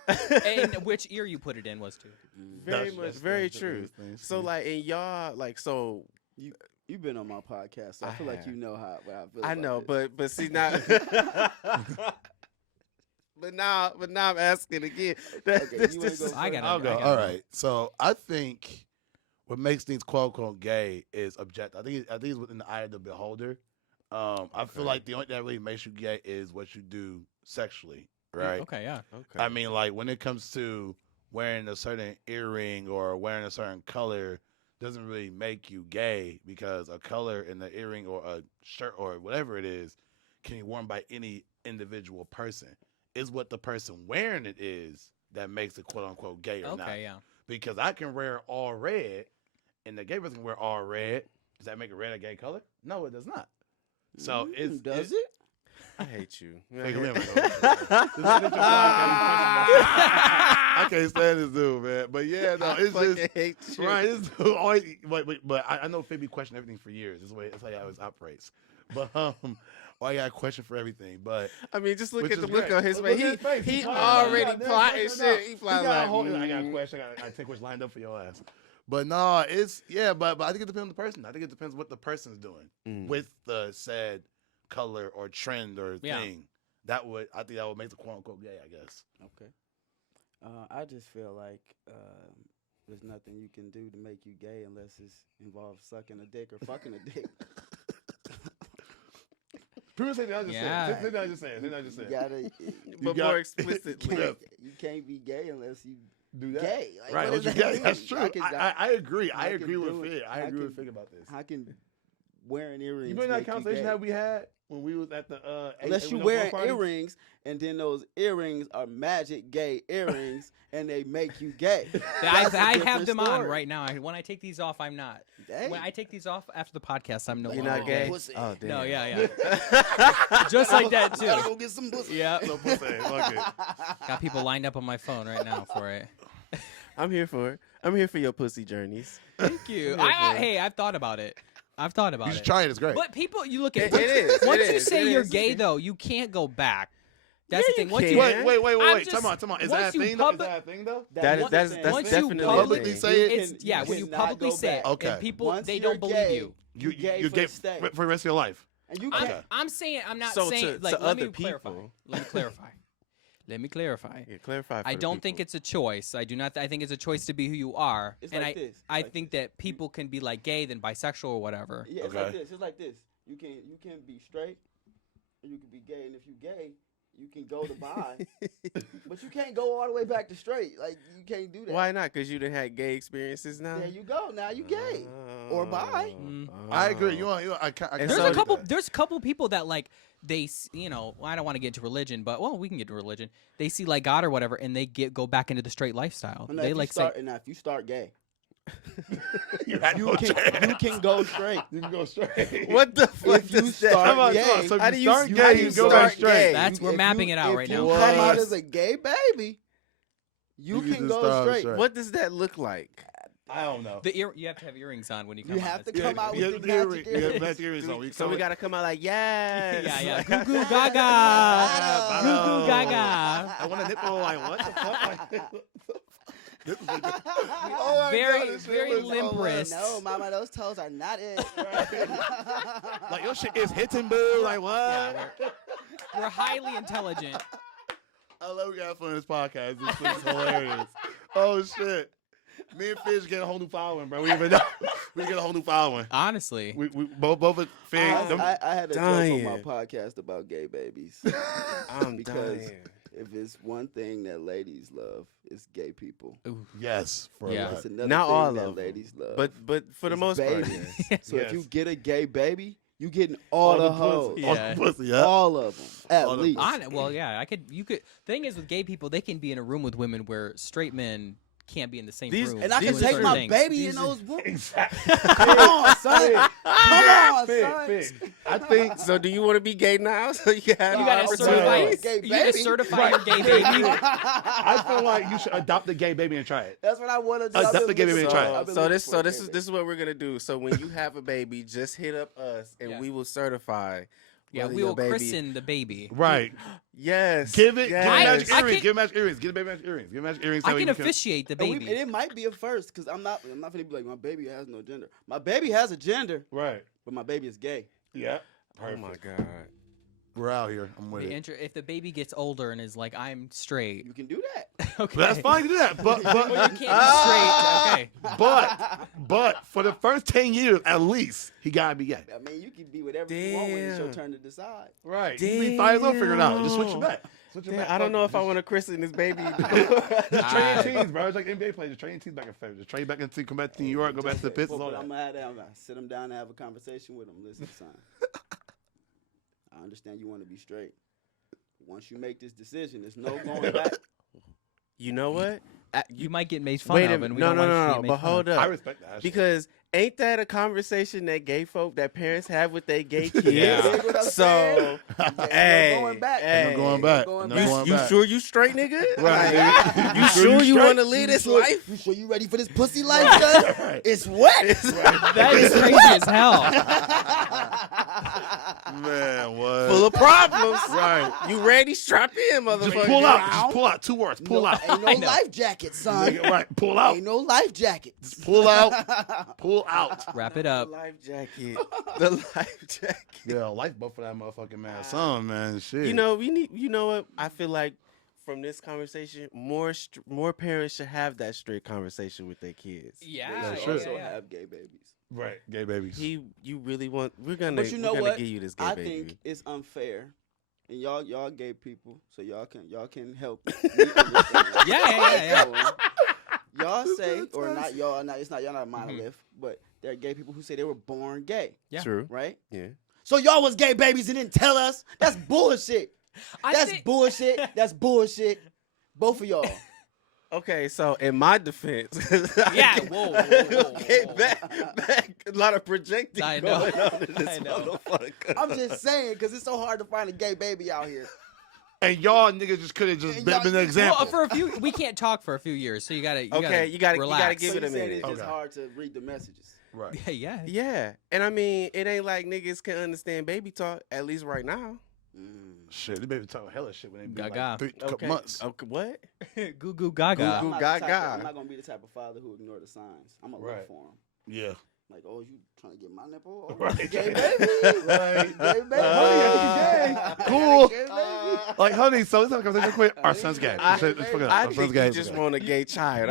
And which ear you put it in was too. Very true. So like, and y'all like so. You've been on my podcast, so I feel like have. you know how I feel. I about know, this. but see now. But now I'm asking again. Okay, you wanna go I got I'll go. I got All right. So I think what makes things quote unquote gay is objective. I think it's within the eye of the beholder. I feel like the only thing that really makes you gay is what you do sexually, right? Okay, yeah. Okay. I mean, like when it comes to wearing a certain earring or wearing a certain color doesn't really make you gay because a color in the earring or a shirt or whatever it is can be worn by any individual person. It's what the person wearing it is that makes it quote unquote gay or not. Okay, yeah. Because I can wear all red and the gay person can wear all red. Does that make a red a gay color? No, it does not. So does it? I hate you. Take a limit. I can't stand this dude, man. But yeah, no, it's just hate you. right. This dude always, but I know Fibby questioned everything for years. That's how he always operates. But I got a question for everything. But I mean, just look which at the is look great. on his Look face. at his face. He He's fine. already Yeah, that's plotting right shit. now. He He flying got a like. whole- I got a question. I got 10 questions lined up for your ass. But no, it's but I think it depends on the person. I think it depends what the person's doing with the said color or trend or Yeah. thing. I think that would make the quote unquote gay, I guess. Okay. I just feel like there's nothing you can do to make you gay unless it involves sucking a dick or fucking a dick. Pretty much say that I just Yeah. said. Say that I just said. You gotta. But got- more explicitly. You can't be gay unless you Do that. gay. Like, Right, what does what you that gay. That's mean? true. I can- I agree. I I can agree with do it. Fig. I I agree with can- Fig about this. How can wearing earrings? You remember that make conversation gay? that we had when we was at the Unless you wear earrings, and then those earrings are magic gay earrings, and they make you gay. That's a I have different them on story. right now. When I take these off, I'm not. Dang. When I take these off after the podcast, I'm no You're longer not gay. Pussy. Oh damn. No, yeah. Just like that Gotta too. go get some pussy. Yeah. No pussy. Fuck it. Got people lined up on my phone right now for it. I'm here for it. I'm here for your pussy journeys. Thank you. Hey, I've thought about it. I've thought about You it. should try it. It's great. But people, you look at It is. Once It you is. say It you're is. gay, though, you can't go back. That's Yeah, the thing. you Once can. you Wait. I'm Come just- on. Is once that a you thing? Though? Is public- that a thing though? That's once you definitely publicly a thing. say it, It's when you cannot publicly go say it, back. Okay. and people Once they you're don't believe gay, you. You gay you for get stay. for the rest of your life. And you Okay. can't. I'm saying I'm not So saying to like let other me clarify. people- Let me clarify. Let me clarify. Yeah, clarify. For I the don't think people. it's a choice. I do not. I think it's a choice to be who you are. It's and like this. It's I like think this. that people can be like gay, then bisexual or whatever. Yeah, it's like Okay. this. It's like this. You can be straight, or you can be gay, and if you gay, you can go to bi, but you can't go all the way back to straight. Like you can't do that. Why not? Because you done had gay experiences now. There you go. Now you gay. Or bi. I agree. You Oh. want? I can't. And There's so- a couple. There's a couple people that like I don't want to get into religion, but we can get into religion. They see like God or whatever, and they go back into the straight lifestyle. And They if like you start, say, and now if you start gay, You you can go straight. You can go straight. What the fuck? If you does that- start Come on, gay, come on. So if how you do you start how gay, do you you go start straight. gay? That's we're if mapping you- it out if right you now. What? come out as a gay baby, you You can just go start straight. straight. What does that look like? I don't know. You have to have earrings on when you come You out. have to That's come out Yeah, with the yeah, magic yeah, earrings. magic earrings on. So we gotta come out like yes. Yeah. Goo goo gaga. Goo goo gaga. I want a nipple. Like what the fuck? Like, this is like, Very limp wrist. No, mama, those toes are not it. like your shit is hitting, boo. Like what? Yeah, we're highly intelligent. I love we got fun in this podcast. This is hilarious. Oh shit. Me and Fish get a whole new following, bro. We even know we get a whole new following. Honestly. We both of Fig. I had a dying. joke on my podcast about gay babies. I'm Because dying. if it's one thing that ladies love, it's gay people. Ooh. Yes, for Yeah. It's another Not thing all that of them, ladies love. But for the It's most part, babies. yes. So if you Yes. get a gay baby, you getting all the hoes. pussy. Yeah. All the pussy, yeah. All of them, at All the least. Well, yeah, you could. Thing is, with gay people, they can be in a room with women where straight men can't be in the same These- room. And I can These take are my things. baby in These those women. Exactly. Come on, son. Come on, Fig, son. Fig. I think So do you want to be gay now? So you have You the gotta opportunity? certify. Gay You gotta baby. certify your gay baby. I feel like you should adopt a gay baby and try it. That's what I want to do. That's I've been the gay baby looking try for- it. I've been So looking this for so a this gay is baby. this is what we're gonna do. So when you have a baby, just hit up us and Yeah. we will certify. Yeah, whether we your will baby- christen the baby. Right. Yes. Give it Yes. magic I earrings. can- Give it magic earrings. Give the baby magic earrings. Give it magic earrings. I so can you officiate the And, baby. and it might be a first because I'm not gonna be like my baby has no gender. My baby has a gender, Right. but my baby is gay. Yeah. Oh my god. We're out here. I'm with it. If the baby gets older and is like, I'm straight. You can do that. Okay. But that's fine to do that. But Well, you can't be straight. Okay. but for the first 10 years at least, he gotta be gay. I mean, you can be whatever you want when it's your Damn. turn to decide. Right. You be 5 years old, figure it out. Just switch it Damn. back. Switch it Damn, back. I don't know if I Just- want to christen this baby. Just train your teams, bro. It's like NBA players. Just train your teams back in February. Just train back into come back to New York, go back to the Pistons. All But I'm that. gonna sit them down and have a conversation with them. Listen, son. I understand you want to be straight. Once you make this decision, there's no going back. You know what? You might get made fun Wait of. a and minute. we No, don't no, want you no, to no. get made But fun hold of. up. I respect that. Because ain't that a conversation that gay folk, that parents have with their gay kids? Yeah. Dig what I'm So, saying? hey, no going back. hey, no going back. going No back. going you back. sure you straight, nigga? Right. Like, you sure you want to live this life? You sure you ready for this pussy life, son? Right. It's wet. That is crazy as hell. Man, what? Full of problems. Right. You ready? Strap in, Just motherfucker. pull out. Just pull out. 2 words. Pull out. Ain't I no know. life jacket, son. Nigga, right. Pull out. Ain't no life jacket. Pull out. Pull out. Wrap it The up. life jacket. The life jacket. Yeah, lifeboat for that motherfucking man. Son, man, shit. You know, we need. You know what? I feel like from this conversation, more parents should have that straight conversation with their kids. Yeah. Yeah, They sure. also have gay babies. right? Gay babies. You really want? We're gonna. But you know we're gonna what? give you this gay I baby. think it's unfair, and y'all gay people, so y'all can help. me understand. Yeah. So, y'all say, or not y'all? Not it's not y'all not a monolith, but there are gay people who say they were born gay, Yeah. True. right? Yeah. So y'all was gay babies and didn't tell us. That's bullshit. That's bullshit. That's bullshit. Both of y'all. Okay, so in my defense, Yeah, whoa, whoa, okay, whoa. back, a lot of projecting I know. going on in this I know. motherfucker. I'm just saying because it's so hard to find a gay baby out here. And y'all niggas just could have just And been y'all- an example. Well, for a few, we can't talk for a few years, so you gotta. Okay, you gotta relax. give So it a you saying minute. it's just Okay. hard to read the messages. right. Yeah. Yeah, and I mean, it ain't like niggas can understand baby talk, at least right now. Shit, they baby talking hella shit when they be Gaga. like 3 couple Okay, months. okay, what? Goo goo gaga. Goo I'm not, Gaga. the type of- I'm not gonna be the type of father who ignore the signs. I'm gonna Right. look for them. Yeah. Like, oh, you trying to get my nipple? Oh, Right. Gay baby. Right. Gay baby. Honey, I think he's gay. Cool. Gay baby. Like, honey, so let's have a conversation quick. Our son's gay. I, Let's fuck it up. I Our son's think gay. you just want a gay child.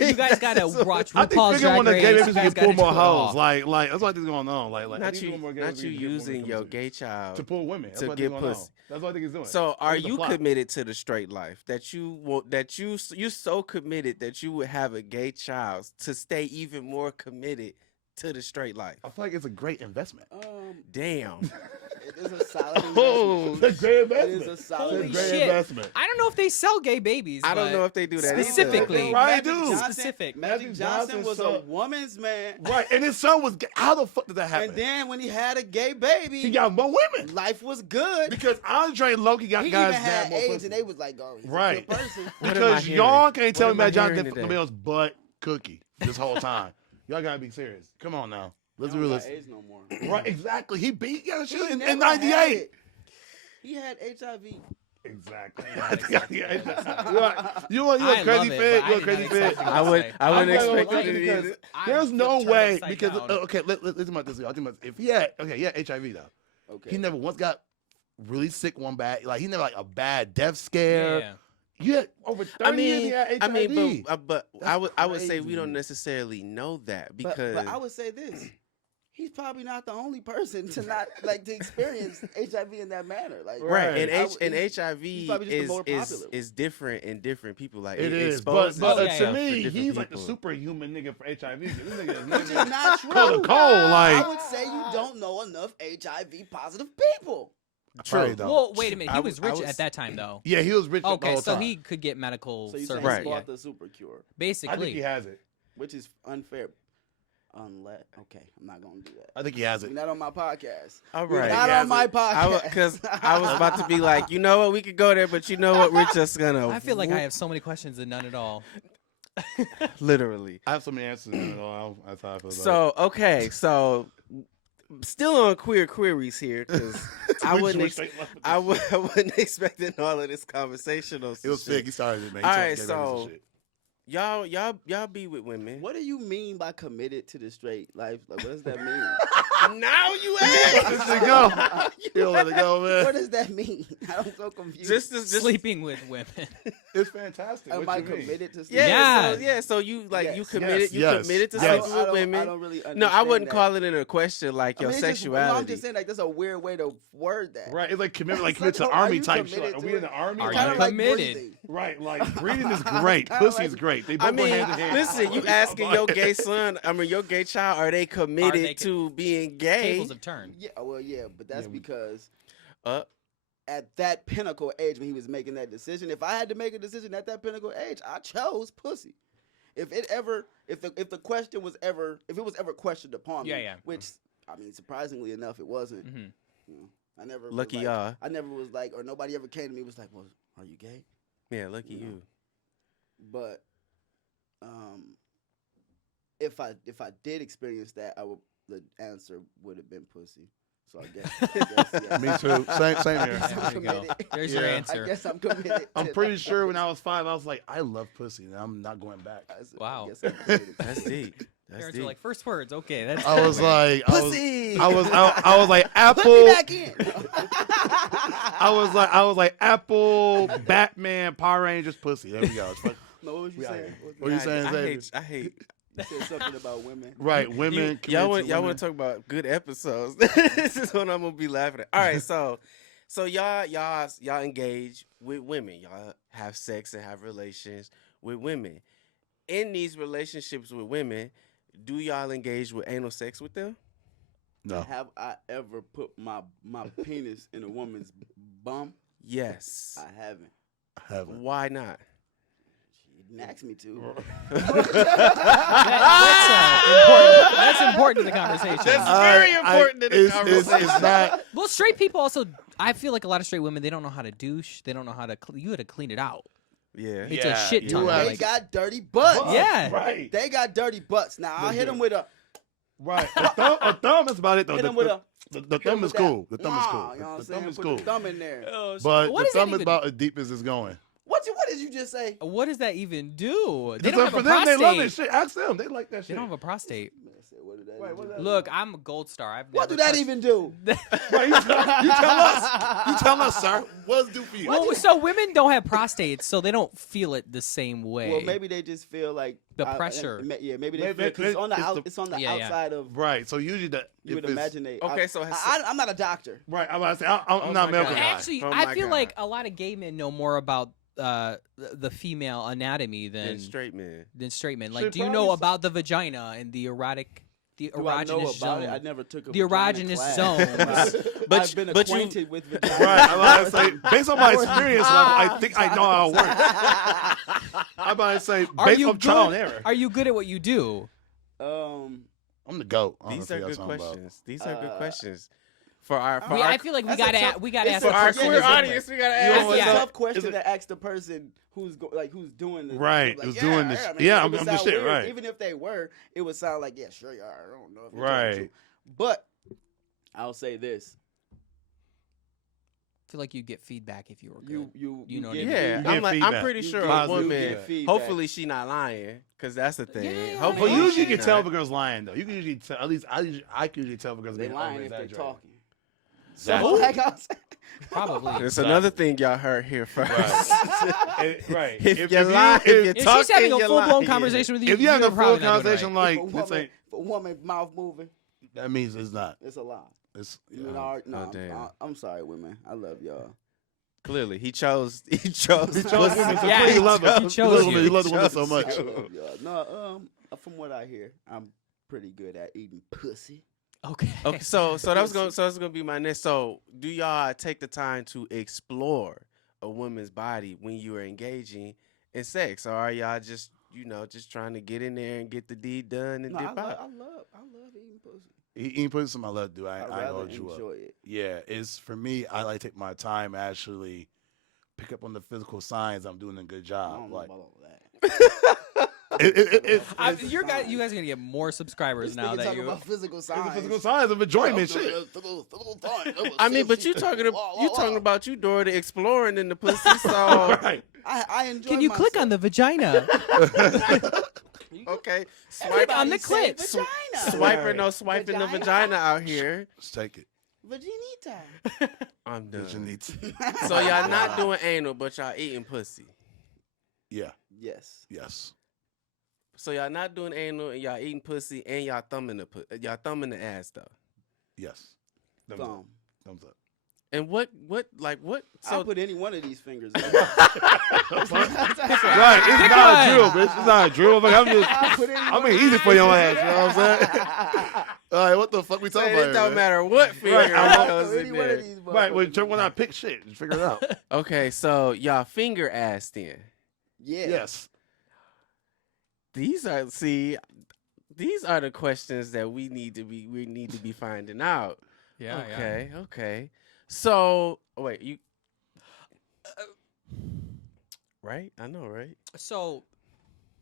You guys gotta watch I think RuPaul's Figga Drag want a Race. gay You baby so guys you can pull gotta more do it all. hoes. Like that's what I think is going on. Like I not think you, doing more gay not babies you to get more using your conversations. gay child to pull women. That's to what I get think is going on. pussy. That's what I think he's doing. So are That's the you plot. committed to the straight life that you want, that you so committed that you would have a gay child to stay even more committed to the straight life? I feel like it's a great investment. Damn. It is a solid investment. Oh, It's a great It investment. is a It's solid a Holy great shit. investment. I don't know if they sell gay babies. I don't but know if they do that either. specifically. Right, Magic dude. Johnson- Specific. Magic Johnson was a son- woman's man. Right, and his son was gay. How the fuck did that happen? And then when he had a gay baby, he got more women. life was good. Because Andre Loki got He guys even had that more AIDS, pussy. and they was like, "Oh, he's Right. a good person." What am I Because hearing? y'all can't tell What me am I Matt Johnson hearing didn't fuck today? nobody else but cookie this whole time. Y'all gotta be serious. Come on now. Let's be He don't got realistic. AIDS no more. Right, exactly. He beat that shit He in never had 98. it. He had HIV. Exactly. exactly. You want I crazy love it, fit? but You I want crazy did not fit? expect you I to would say. I wouldn't I'm not expect gonna it to lie, be. because I there's no flipped turned way upside because down. okay, let's think about this. If he had HIV though, Okay. he never once got really sick one bad. Like he never like a bad death scare. Yeah. Yeah, over 30 years he had HIV. I mean, but That's I would say we crazy. don't necessarily know that But because I would say this. He's probably not the only person to not to experience HIV in that manner. Like right, and Right. HIV he's probably just the more popular is different in different people. Like It is, exposes but Oh, yeah, to itself me, different he's like the people. superhuman nigga for HIV. This nigga is which is living not true. cold to cold. Like I would say you don't know enough HIV positive people. Probably True. don't. Well, wait a minute. He I was w- I rich was- at that time, though. Yeah, he was rich the Okay, whole so time. he could get medical So you service. saying Right. he Yeah. bought the super cure, I think he Basically. has it. which is unfair. Unless I'm not gonna do that. I think he has it. We're not on my podcast. All We're right. not He on my has podcast. Because I was about to be like, you know what, we could go there, but you know what, we're just gonna. I feel like I have so many questions and none at all. literally. I have so many answers. That's how I feel about So okay, so still on queer queries here because I We wouldn't. went straight left with I this. wasn't expecting all of this conversational. It was shit. Fig. He started it, man. All He right, told me to get rid of so- some shit. Y'all be with women. What do you mean by committed to the straight life? Like, what does that mean? Now you Let ask. it go. You don't let it go, What man. does that mean? I'm so confused. just Sleeping with women. It's fantastic. Am What I you mean? committed to yeah, Yeah. So, yeah. So you like you Yes. committed. You Yes. committed to Yes. sleeping I with don't- women. I don't really understand No, I wouldn't that. call it in a question like your I mean, it's just- sexuality. no, I'm just saying, like, that's a weird way to word that. Right, it's like commitment, like It's commit to like, are army you type shit. committed Like, are to we it? in the army? Are Like, you Kind of like committed? breathing. right, like breathing is great. Kinda Pussy is like- great. They I both go mean, hand in hand. listen, you asking your gay son, I mean your gay child, are they committed to being gay? Tables have turned. Yeah, well, yeah, but that's Yeah, because Uh, at that pinnacle age when he was making that decision, if I had to make a decision at that pinnacle age, I chose pussy. If the question was ever, if it was ever questioned upon me, Yeah, yeah. which I mean, surprisingly enough, it wasn't. Mm-hmm. You know, I never Lucky was like, y'all. I never was like, or nobody ever came to me and was like, "Well, are you gay?" Yeah, lucky You know. you. But if I did experience that, the answer would have been pussy. So I guess yes. Me too. Same I here. guess There I'm you go. committed. There's your Yeah. answer. I guess I'm committed. I'm to pretty that. sure when I was 5, I was like, I love pussy, and I'm not going back. Wow. guess I'm committed. That's deep. That's Parents deep. were like, first words, okay, that's I was like, Pussy. I was like Put me Apple. back in. I was like Apple, Batman, Power Rangers, pussy. There we go. It's fuck- No, what was you We out saying? here. What What you was saying, I Xavier? hate. you said something about women. Right, women. Y'all committed want women. to talk about good episodes? This is what I'm gonna be laughing at. All right, so y'all engage with women. Y'all have sex and have relations with women. In these relationships with women, do y'all engage with anal sex with them? No. Have I ever put my penis in a woman's bum? Yes. I haven't. I haven't. Why not? She didn't ask me to. That's important to the conversation. That's very important to the It's conversation. not. Well, straight people also, I feel like a lot of straight women, they don't know how to douche. They don't know how to, you got to clean it out. Yeah. It's a shit ton. you They Like, got dirty butts. Yeah. Right. They got dirty butts. Now I'll They hit do. them with a Right. A thumb is about it, though. hit them with a. The thumb is cool. The thumb is Nah, cool. You know what I'm The saying? thumb is Put cool. the thumb in there. But what the does that thumb is even- about as deep as it's going. What did you just say? What does that even do? They Because don't have for a them, prostate. they love this shit. Ask them. They like that They shit. don't have a prostate. Man, I said, what did that Right, even what do? that- Look, I'm a gold star. I've What never do that touched- even do? Right, you tell us. You tell us, sir. What does it do for you? Well, so women don't have prostates, so they don't feel it the same way. Well, maybe they just feel like The pressure. Yeah, maybe they Maybe- feel because it's the- Yeah, yeah. outside of. Right. So usually You would if it's- imagine. Okay, so I'm not a doctor. Right. I'm about to say I'm Oh not my medical God. guy. Actually, Oh I my feel God. like a lot of gay men know more about the female anatomy Then than straight men. straight men. Like, Should do you probably know s- about the vagina and the Do I know erogenous about zone? it? I never took a The vagina erogenous class. zones. But I've been but you- acquainted with vagina. Right. I'm about to say, based on my experience, I think I know how it works. I'm about to say, Are based you on trial and good? error. Are you good at what you do? I'm the GOAT. I don't These know are what good y'all talking about. questions. These are good questions. For our, I feel like we that's a gotta tough- we gotta it's ask for the our person queer who's in audience, we gotta You know ask. what, It's a Yeah. tough question Is it- to ask the person who's who's doing this. Right, Like, who's doing this. Yeah, it would I'm the sound shit, weird. right. Even if they were, it would sound like, yeah, sure you are. I don't know if you're Right. telling the truth. But I'll say this: I feel like you'd get feedback if you were good. you know what I get mean? Yeah, You I'm get like, I'm feedback. pretty You sure get- a positive woman. feedback. Feedback. Hopefully, she not lying, because that's the thing. Yeah, Hopefully, But usually she you can tell if not. a girl's lying though. You can usually tell. At least I can usually tell if a girl's They being lying if they over-exaggerating. talking. Exactly. So like I was Probably. It's Exactly. another thing y'all heard here first. Right. If you lie, if you're If talking, she's having a you're full blown lying. conversation with you, If you have you're a full probably not doing it conversation right. like if a this, woman, ain't if a woman mouth moving, that means it's not. it's a lie. It's You yeah. know, no, damn. I'm sorry, women. I love y'all. Clearly, he chose. He chose. He chose women, so Yeah, clearly he you love her. chose You love you. women. You love the women Chose so much. I you. love y'all. No, from what I hear, I'm pretty good at eating pussy. Okay. Okay, so that's gonna be my next. So, do y'all take the time to explore a woman's body when you are engaging in sex, or are y'all just trying to get in there and get the deed done and No, dip I out? love eating pussy. Eating pussy something I love to do. I I'd ain't rather gonna you up. enjoy it. Yeah, it's for me. I like to take my time, actually pick up on the physical signs. I'm doing a good I job. don't know Like about all that. You guys are gonna get more subscribers This now nigga that talking you. about physical it's the signs. physical signs of enjoyment. Shit. I mean, but you talking about you Dora the exploring in the pussy. So Right. I enjoy. Can you click on the vagina? okay, Click on the Say clit. vagina. Swiper, no swiping the Vagina. vagina out here. Let's take it. Vaginita. I'm done. Virginity. So y'all not doing anal, but y'all eating pussy. Yeah. Yes. Yes. So y'all not doing anal and y'all eating pussy and y'all thumbing the ass though. Yes. Thumbs up. Thumb. Thumbs up. And what? I'll So put any one of these fingers in. Right. It's not a drill, bitch. It's not a drill. Like, I'm being easy for your ass. You know what I'm saying? All right. What the fuck we talking it about? don't here, matter what finger Right, goes in Any one of there. these Right. Well, motherfuckers. when I pick shit, just figure it out. Okay, so y'all finger ass then. Yeah. Yes. These are the questions that we need to be finding out. Yeah. Okay. So wait, you right? I know, right? So,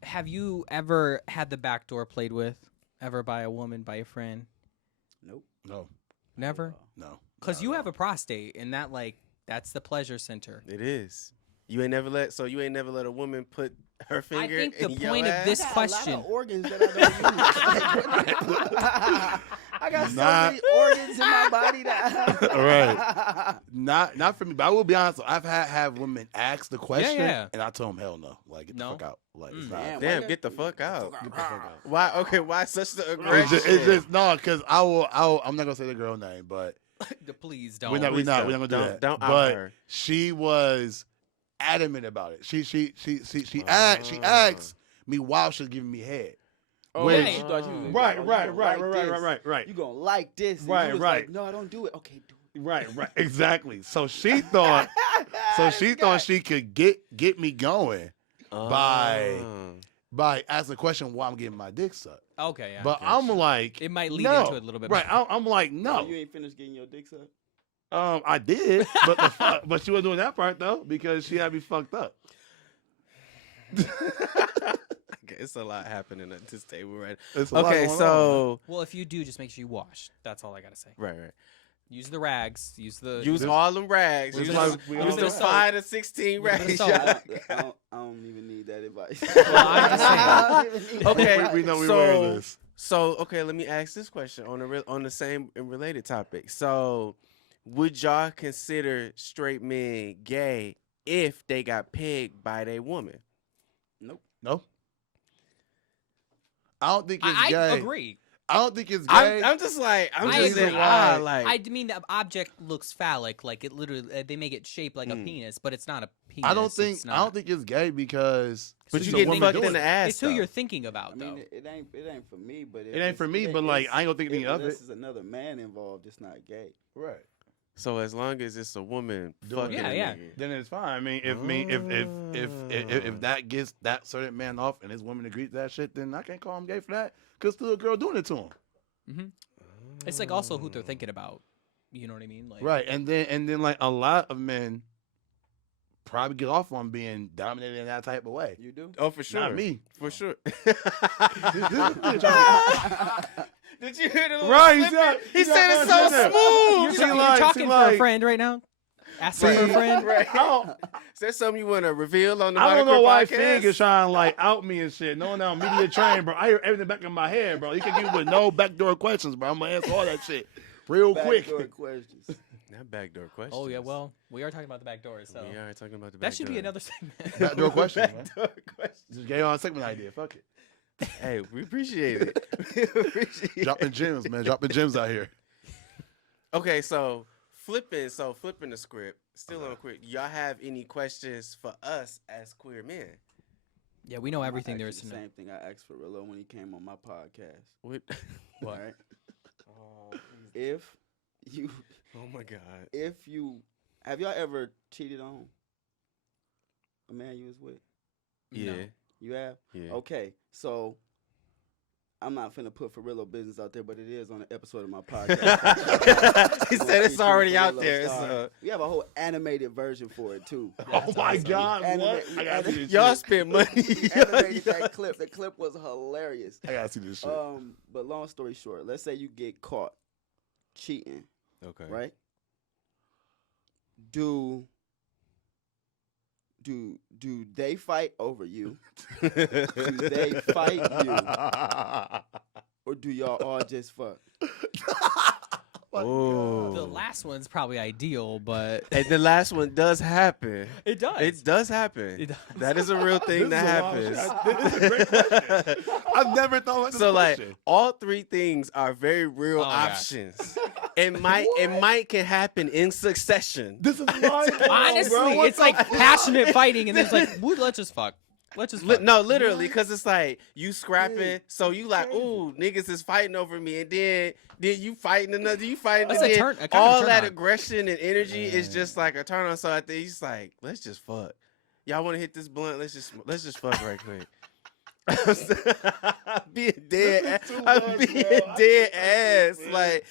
have you ever had the back door played with? Ever by a woman, by a friend? Nope. No. Never? No. Because you have a prostate, and that's the pleasure center. It is. You ain't never let a woman put her finger think the in your point of ass? this I got question- a lot of organs that I don't use. I got so many organs in my body that. Right. Not for me, but I will be honest. I've had women ask the question, yeah. and I told them, hell no. Like, get the No? fuck out. Like, it's Mm. not. Damn, get the fuck out. Get the fuck out. Why? Okay, why such the It's aggression? just no, because I'm not gonna say the girl name, but Please don't. we're not gonna do that. Don't out but her. she was adamant about it. She Ah. asked me while she was giving me head. Oh, When- she thought you was Right. You gonna like this? And Right, you was right. Like, no, I don't do it. Okay, do it. Right, exactly. So she thought, she could get me going by asking the question while I'm getting my dick sucked. Okay, yeah. But I'm like, It might lead no. into it a little bit. Right, more. I'm like, Oh, no. you ain't finished getting your dick sucked. I did, but but she wasn't doing that part though because she had me fucked up. Okay, it's a lot happening at this table right It's a lot Okay, going on, so Well, if you do, just make sure you wash. That's all I gotta say. right. Use the rags. Use the. Use all them rags. This Use is why them, we use all them do it. 5 to 16 Little bit of rags. salt. y'all. I don't even need that advice. Well, I'm just saying. I don't even need that Okay, advice. we know we wear this. So okay, let me ask this question on the same and related topic. So, would y'all consider straight men gay if they got pegged by their woman? Nope. No, I don't think it's I gay. agree. I don't think it's gay. I'm just like I'm I just agree. saying Why? like I mean, the object looks phallic. Like it literally, they make it shaped like a penis, but it's not a penis. I don't think It's I don't think it's gay because but it's you a getting woman fucked doing in the it. ass. it's who though. you're thinking about, I though. mean, it ain't for me, but It ain't for me, but like I ain't gonna think anything of This it. is another man involved. It's not gay. Right. So as long as it's a woman Doing fucking it. a Yeah, nigga. Then it's fine. I mean, if that gets that certain man off and his woman agrees to that shit, then I can't call him gay for that because still a girl doing it to him. hmm It's like also who they're thinking about. You know what I mean? Like, Right, and then like a lot of men probably get off on being dominated in that type of way. You do? Oh, for sure. Not me. For sure. This Did you hear the little Right, snippet? he He said- said it's he said so that. smooth. You're, like- talking for like- a friend right now. Asking for a friend. Right. Is that something you want to reveal on the I don't know Moniker why podcast? Fig is trying to like out me and shit. Knowing that I'm media trained, bro. I hear everything back in my head, bro. You can give me with no backdoor questions, bro. I'm gonna answer all that shit real quick. Backdoor questions. Not backdoor questions. Oh yeah, well, we are talking about the back doors, so we are talking about the that should be backdoor. another segment. Backdoor questions, man. Backdoor questions. Just gave on a segment idea. Fuck it. Hey, we appreciate it. We appreciate Dropping gems, man. Dropping gems out here. Okay, so flipping the script, still on queer. Y'all have any questions for us as queer men? Yeah, we know I everything asked there you is to the know. same thing I asked for Rillo when he came on my podcast. What? All right. Oh, If you oh my God. have y'all ever cheated on a man you was with? Yeah. No. You have? Yeah. Okay, so I'm not finna put Farillo business out there, but it is on an episode of my podcast. He I'm said gonna it's feature already out Farillo there. Star. So We have a whole animated version for it too. Oh my awesome. God, what? Animate- I gotta see this y'all shit. spend money. We animated that clip. The clip was hilarious. I gotta see this shit. But long story short, let's say you get caught cheating, Okay. right? Do they fight over you? Do they fight you? Or do y'all all just fuck? Oh. The last one's probably ideal, but And the last one does happen. it does. It does happen. It does. That is a real thing This that is a wild happens. shit. This is a great question. I've never thought about this So like question. all three things are very real Oh, gosh. options. It might can happen in succession. This is my Honestly, it's like passionate fighting, and then it's like, let's just fuck. Let's just fuck. No, literally, because it's like you scrapping, so you like, ooh, niggas is fighting over me, and then you fighting another, you fighting, That's and a then turn- a kind of all turn that on. aggression and energy is just like a turn on. So I think he's like, let's just fuck. Y'all want to hit this blunt? Let's just fuck right quick. I'm being dead. This is too I'm much, being bro. I dead can't ass. fuck this, man. Like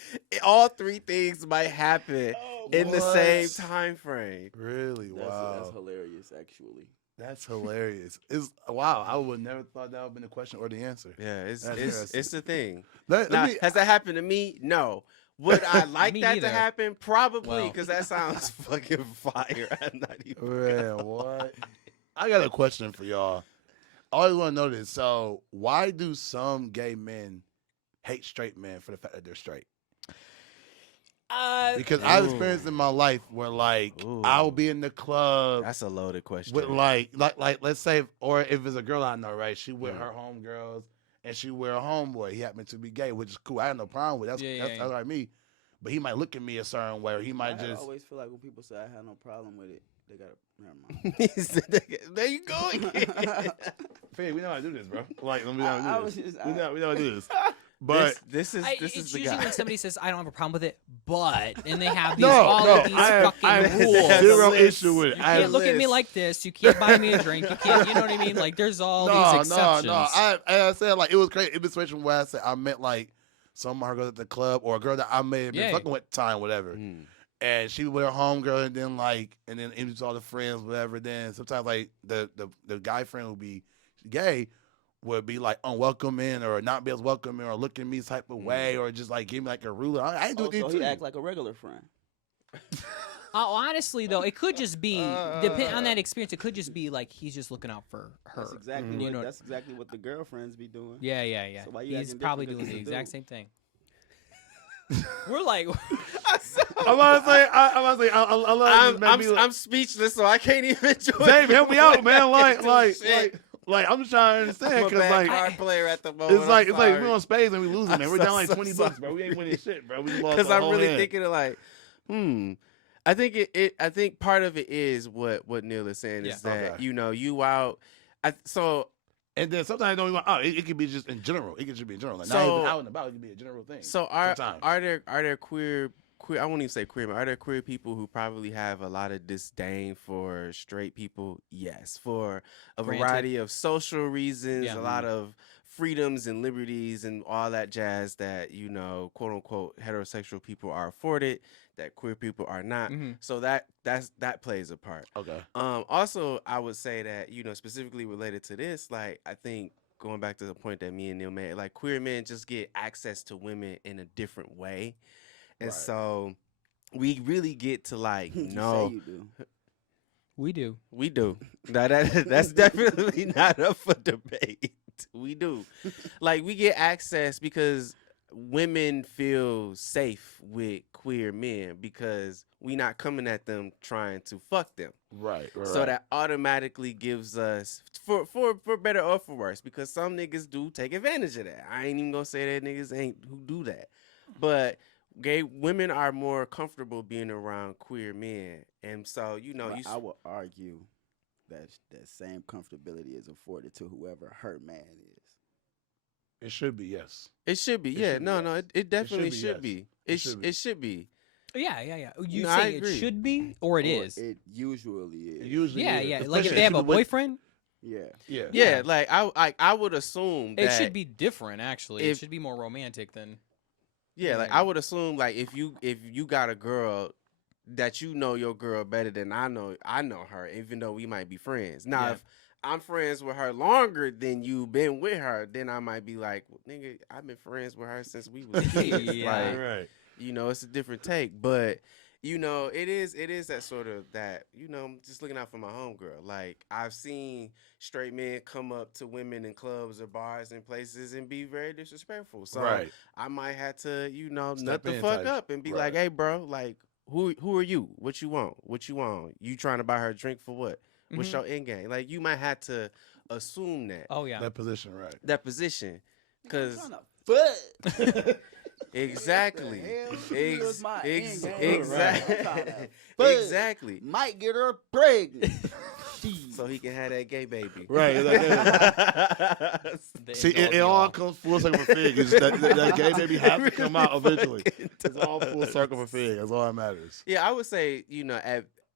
all three things might happen in the What? same time frame. Really? Wow. That's hilarious, actually. That's hilarious. It's wow. I would never thought that would have been the question or the answer. Yeah, That's it's interesting. the thing. Let Now, me- has that happened to me? No. Would I like Me that neither. to happen? Probably, Well. because that sounds fucking fire. I'm not even. Man, what? I got a question for y'all. I always want to know this. So, why do some gay men hate straight men for the fact that they're straight? Because I've Ooh. experienced in my life where, like, Ooh. I'll be in the club That's a loaded question. with, like, let's say, or if it's a girl I know, right? She with her homegirls and she with her homeboy. He happened to be gay, which is cool. I have no problem with it. That's Yeah. like me. But he might look at me a certain way, or he might I just. always feel like when people say I have no problem with it, they got to. He said, there you go. Never mind. Fig, we know how to do this, bro. Like, we know how I to was do this. just- We know how to do this. But this is It's the usually guy. when somebody says, "I don't have a problem with it," but and they have these No, all no, of these I have fucking rules. There's a zero list. issue with it. You I can't have look at me list. like this. You can't buy me a drink. You can't. You know what I mean? Like there's all these exceptions. No. I said, like, it was crazy. It was a situation where I said I met, like, some of her girls at the club or a girl that I may have been Yeah. fucking with at the time, whatever. Mm. And she was with her homegirl and then, like, and then introduced all the friends, whatever. Then sometimes, like, the guy friend would be gay, would be, like, unwelcoming or not be as welcoming or look at me type of way or just, like, give me, like, a ruler. I ain't do Oh, anything so to he you. act like a regular friend. Honestly, though, it could just be depend on that experience. It could just be like he's just looking out for her. That's exactly You what. know- That's exactly what the girlfriends be doing. Yeah. So why you He's acting probably different doing the 'cause it's a exact dude? same thing. We're like, I'm about to say, I love this, man, be like- I'm speechless, so I can't even join. Dave, help me out, man. Shit. Like, I'm just trying to understand I'm a because, bad like, card player at the moment. it's like we on spades and we losing, I'm man. We're so- down like so 20 sorry. bucks, bro. We ain't winning shit, bro. We just lost because our I'm whole really hand. thinking of like, I think I think part of it is what Neil is saying is Yeah. that Okay. you out. So And then sometimes it don't even. Oh, it could be just in general. It could just be in general. Like, not So- even out and about. It could be a general thing. are Sometimes. there queer? I won't even say queer, but are there queer people who probably have a lot of disdain for straight people? Yes, for a Granted. variety of social reasons, Yeah. a lot of freedoms and liberties and all that jazz that, you know, quote unquote heterosexual people are afforded that queer people are not. So that plays a part. Okay. Also, I would say that, you know, specifically related to this, like, I think going back to the point that me and Neil made, like, queer men just get access to women in a different way. And Right. so we really get to, like, You know. say you do. We do. We do. Now that's definitely not up for debate. We do. Like, we get access because women feel safe with queer men because we not coming at them trying to fuck them. Right. So that automatically gives us, for better or for worse, because some niggas do take advantage of that. I ain't even gonna say that niggas ain't who do that. But gay women are more comfortable being around queer men. And so, you know, But I would argue that that same comfortability is afforded to whoever her man is. It should be, yes. it should be. It Yeah, should be, no, yes. no, it definitely be, should yes. be. It should be. It should be. Yeah. You No, I saying it agree. should be or it Or is? It usually is. It usually Yeah, is. yeah. Like if Especially they have you a with- boyfriend, Yeah. Yeah. Yeah, like I would assume that it should be different. Actually, it if- should be more romantic than. Yeah, like Yeah. I would assume like if you got a girl that you know your girl better than I know her, even though we might be friends. Now Yeah. if I'm friends with her longer than you been with her, then I might be like, well, nigga, I've been friends with her since we was kids. Yeah. Like, Right. you know, it's a different take. But, you know, it is that sort of that, you know, just looking out for my homegirl. Like, I've seen straight men come up to women in clubs or bars and places and be very disrespectful. So Right. I might have to, you know, Step nut the in fuck type. up and be Right. like, hey, bro, like, who are you? What you want? What you want? You trying to buy her a drink for what? What's Mhm. your end game? Like, you might have to assume that, Oh yeah. That position, right. that position. Because Foot. exactly. Exactly. Might get her pregnant. So he can have that gay baby. Right. The See, end it all all be comes full circle for Fig. It's that gay baby has to come out eventually. It's all full circle for Fig. That's all that matters. Yeah, I would say, you know,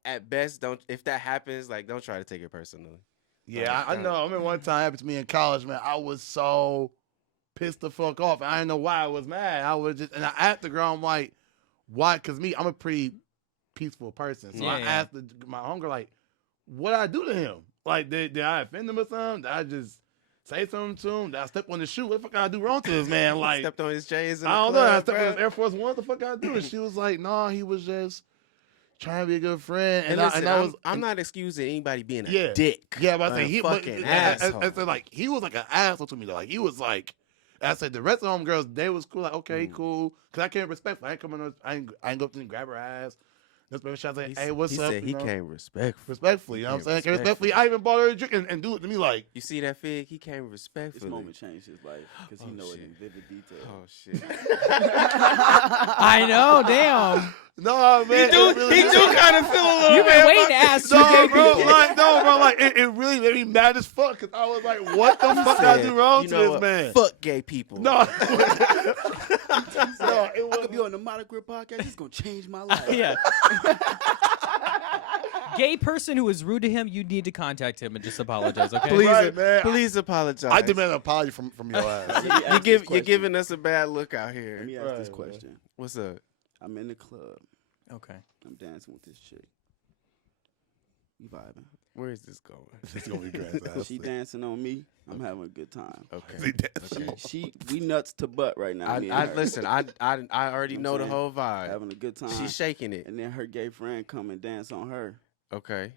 at best, don't, if that happens, like, don't try to take it personally. Yeah, I know. I remember one time it happened to me in college, man. I was so pissed the fuck off. I didn't know why I was mad. I was just, and I asked the girl, I'm like, why? Because I'm a pretty peaceful person. So I Yeah. asked my homegirl, like, what did I do to him? Like, did I offend him or something? Did I just say something to him? Did I step on his shoe? What the fuck I do wrong to this man? Like, Stepped on his J's in I the don't know. I club, stepped on bruh. his Air Force One. What the fuck I do? And she was like, no, he was just trying to be a good friend. And I listen, was, I'm not excusing anybody being a Yeah. dick. yeah, but I a say he fucking but, asshole. I said, like, he was like an asshole to me though. Like, he was like, I said the rest of them girls, they was cool. Like, okay, cool. Cause I can't respect. I ain't coming. I ain't go up to and grab her ass. That's what I was like, hey, what's he up? said he you know? came respectful. Respectfully, you know what I'm saying? Respectfully. Respectfully, I even bought her a drink and do it to me like, You see that, Fig? He came This respectfully. moment changed his life because he Oh, know it shit. in vivid detail. Oh shit. I know. Damn. no, man. he do kind of feel a little You've been waiting to ask two gay No, bro, people. like, it really made me mad as fuck. Cause I was like, what the fuck I do wrong You to know this what? man? Fuck gay people. No, no, it I was. could be on the Modern Queer podcast. It's gonna change my life. Yeah. Gay person who is rude to him, you need to contact him and just apologize, okay? Please, Right, man. please apologize. I demand an apology from your ass. You're giving us a bad look out Let here. me ask this Right, man. question. What's up? I'm in the club. Okay. I'm dancing with this chick. We vibing. Where is this going? It's gonna be great. She dancing on me. I'm having a good time. Okay. We nuts to butt right now. me and her. Listen. I already You know know what the I'm whole vibe. having a good time. She's shaking it. And then her gay friend come and dance on her. Okay.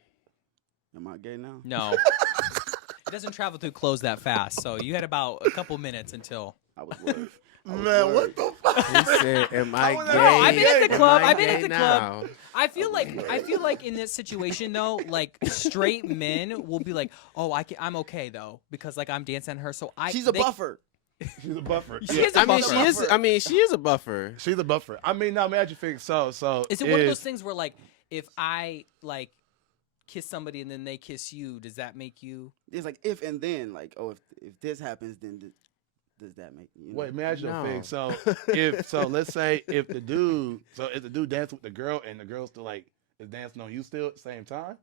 Am I gay now? No. It doesn't travel through clothes that fast, so you had about a couple minutes until. I was worried. I was Man, worried. what the fuck? He said, "Am I was gay? like, I've been at the Am club. I I've been at gay the club. now?" I feel like in this situation though, like straight men will be like, "Oh, I'm okay though because like I'm dancing on her." So She's a buffer. She's a buffer. She is a I mean, buffer. she is a buffer. She's a buffer. I mean, no, man, you think so. Is it one of those things where like if I like kiss somebody and then they kiss you, does that make you? It's like if and then, like, oh, if this happens, then does that make you know? Wait, man, ask you a No. thing. So let's say if the dude dances with the girl and the girl still like is dancing on you still at the same time,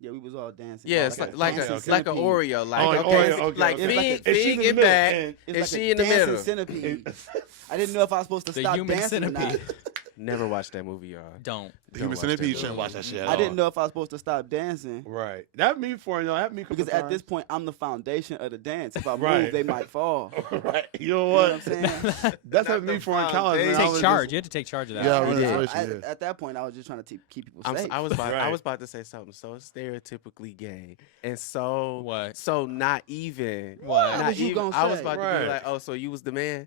Yeah, we was all dancing. Yeah, all it's like dancing a like an centipede. Oreo, like Oh, an okay, Oreo, it's okay, like okay. It's like Fig, a- she's Fig in the in middle, back, and and It's she like in the a dancing middle. centipede. I didn't know if I was supposed to The stop human dancing or not. centipede. Never watched that movie, y'all. Don't. The Human watch Centipede, that you shouldn't movie. watch that shit at I all. didn't know if I was supposed to stop dancing. Right. That me for, that me Because at this point, I'm the foundation of the dance. If I move, Right. they might fall. Right. You know You know what? what I'm saying? That's Not happened to me the for in college. man. I Take was charge. just- You had to take charge of that. Yeah, I- really, I- especially, At that point, I was just trying to keep people I'm, safe. I was about I Right. was about to say something so stereotypically gay and so What? so not even. What? Not was you even. gonna I was say? about to Right. be like, oh, so you was the man.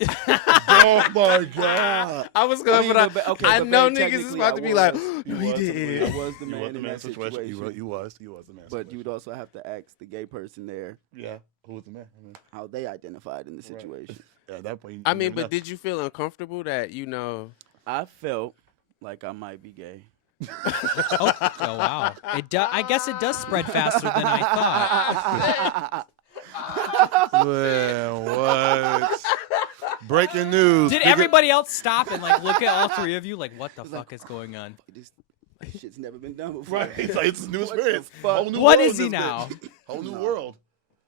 Oh my god. I was gonna, I mean, but but- okay, I but know very niggas is technically, about I to be like, was- no, You he was the did. I was the You man was the in man that situation. situation. You was the man. But you would also have to ask the gay person there Yeah. Who was the man? I mean, how they identified in the Right. situation. yeah, at that point. You I mean, never but know. did you feel uncomfortable that I felt like I might be gay. Oh wow! I guess it does spread faster than I thought. Well, what? Breaking news. Did Figga- everybody else stop and like look at all three of you? Like, what the It's like, fuck is going on? This shit's never been done before. Right. It's like it's a new What the experience. fuck? Whole new What world is in he this now? bitch. Whole new No. world.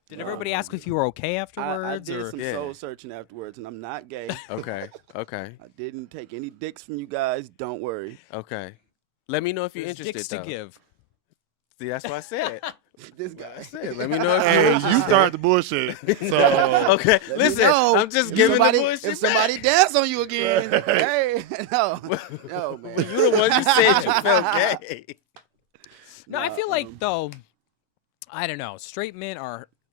Did No, everybody no, ask no. if you were okay I afterwards? did or? some Yeah. soul searching afterwards, and I'm not gay. Okay, okay, I didn't take any dicks from you guys. Don't worry. okay. Let me know if you're There's interested. dicks to though. give. See, that's what I said. This I guy. said, let me know if Hey, you're you interested. started the bullshit. So Okay, Let me listen, know I'm just if giving somebody, the bullshit If somebody back. dance on you again, Right. hey, no, man. But you the one you said you felt gay. No, I Nah, feel like though, I don't know. Straight men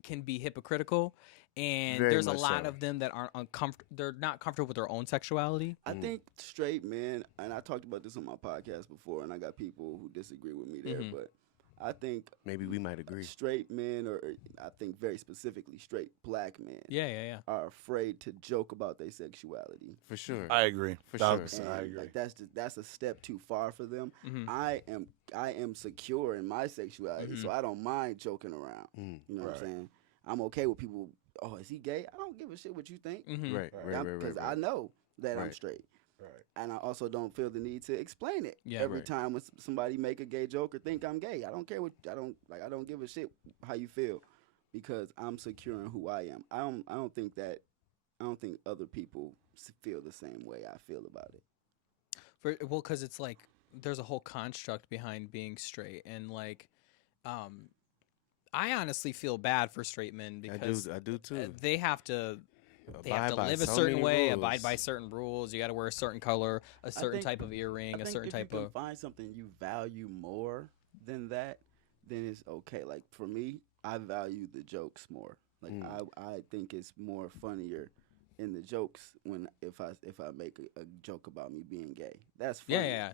can be hypocritical, and Very there's a much lot so. of them that aren't uncomfortable. They're not comfortable with their own sexuality. I think straight men, and I talked about this on my podcast before, and I got people who disagree with me there, Mhm. but I think Maybe we might agree. straight men, or I think very specifically straight black men, Yeah. are afraid to joke about their sexuality. For sure. I agree. For 1000%, sure. I And, agree. like that's a step too far for them. Mhm. I am secure in my sexuality, so I don't mind joking around. Mm. You know what Right. I'm saying? I'm okay with people. Oh, is he gay? I don't give a shit what you think, Mhm. Right, Right. right, right, because right. I know that I'm Right. straight, Right. and I also don't feel the need to explain it Yeah, every right. time when somebody make a gay joke or think I'm gay. I don't care what I don't give a shit how you feel, because I'm secure in who I am. I don't think other people feel the same way I feel about it. Because it's like there's a whole construct behind being straight, and like, I honestly feel bad for straight men because I do too. they have to Abide by live a so certain many way, rules. abide by certain rules. You got to wear a certain color, a certain think- type of earring, I a think certain if type you can of. find something you value more than that, then it's okay. Like for me, I value the jokes more. Like I think it's more funnier in the jokes if I make a joke about me being gay. That's funny. Yeah.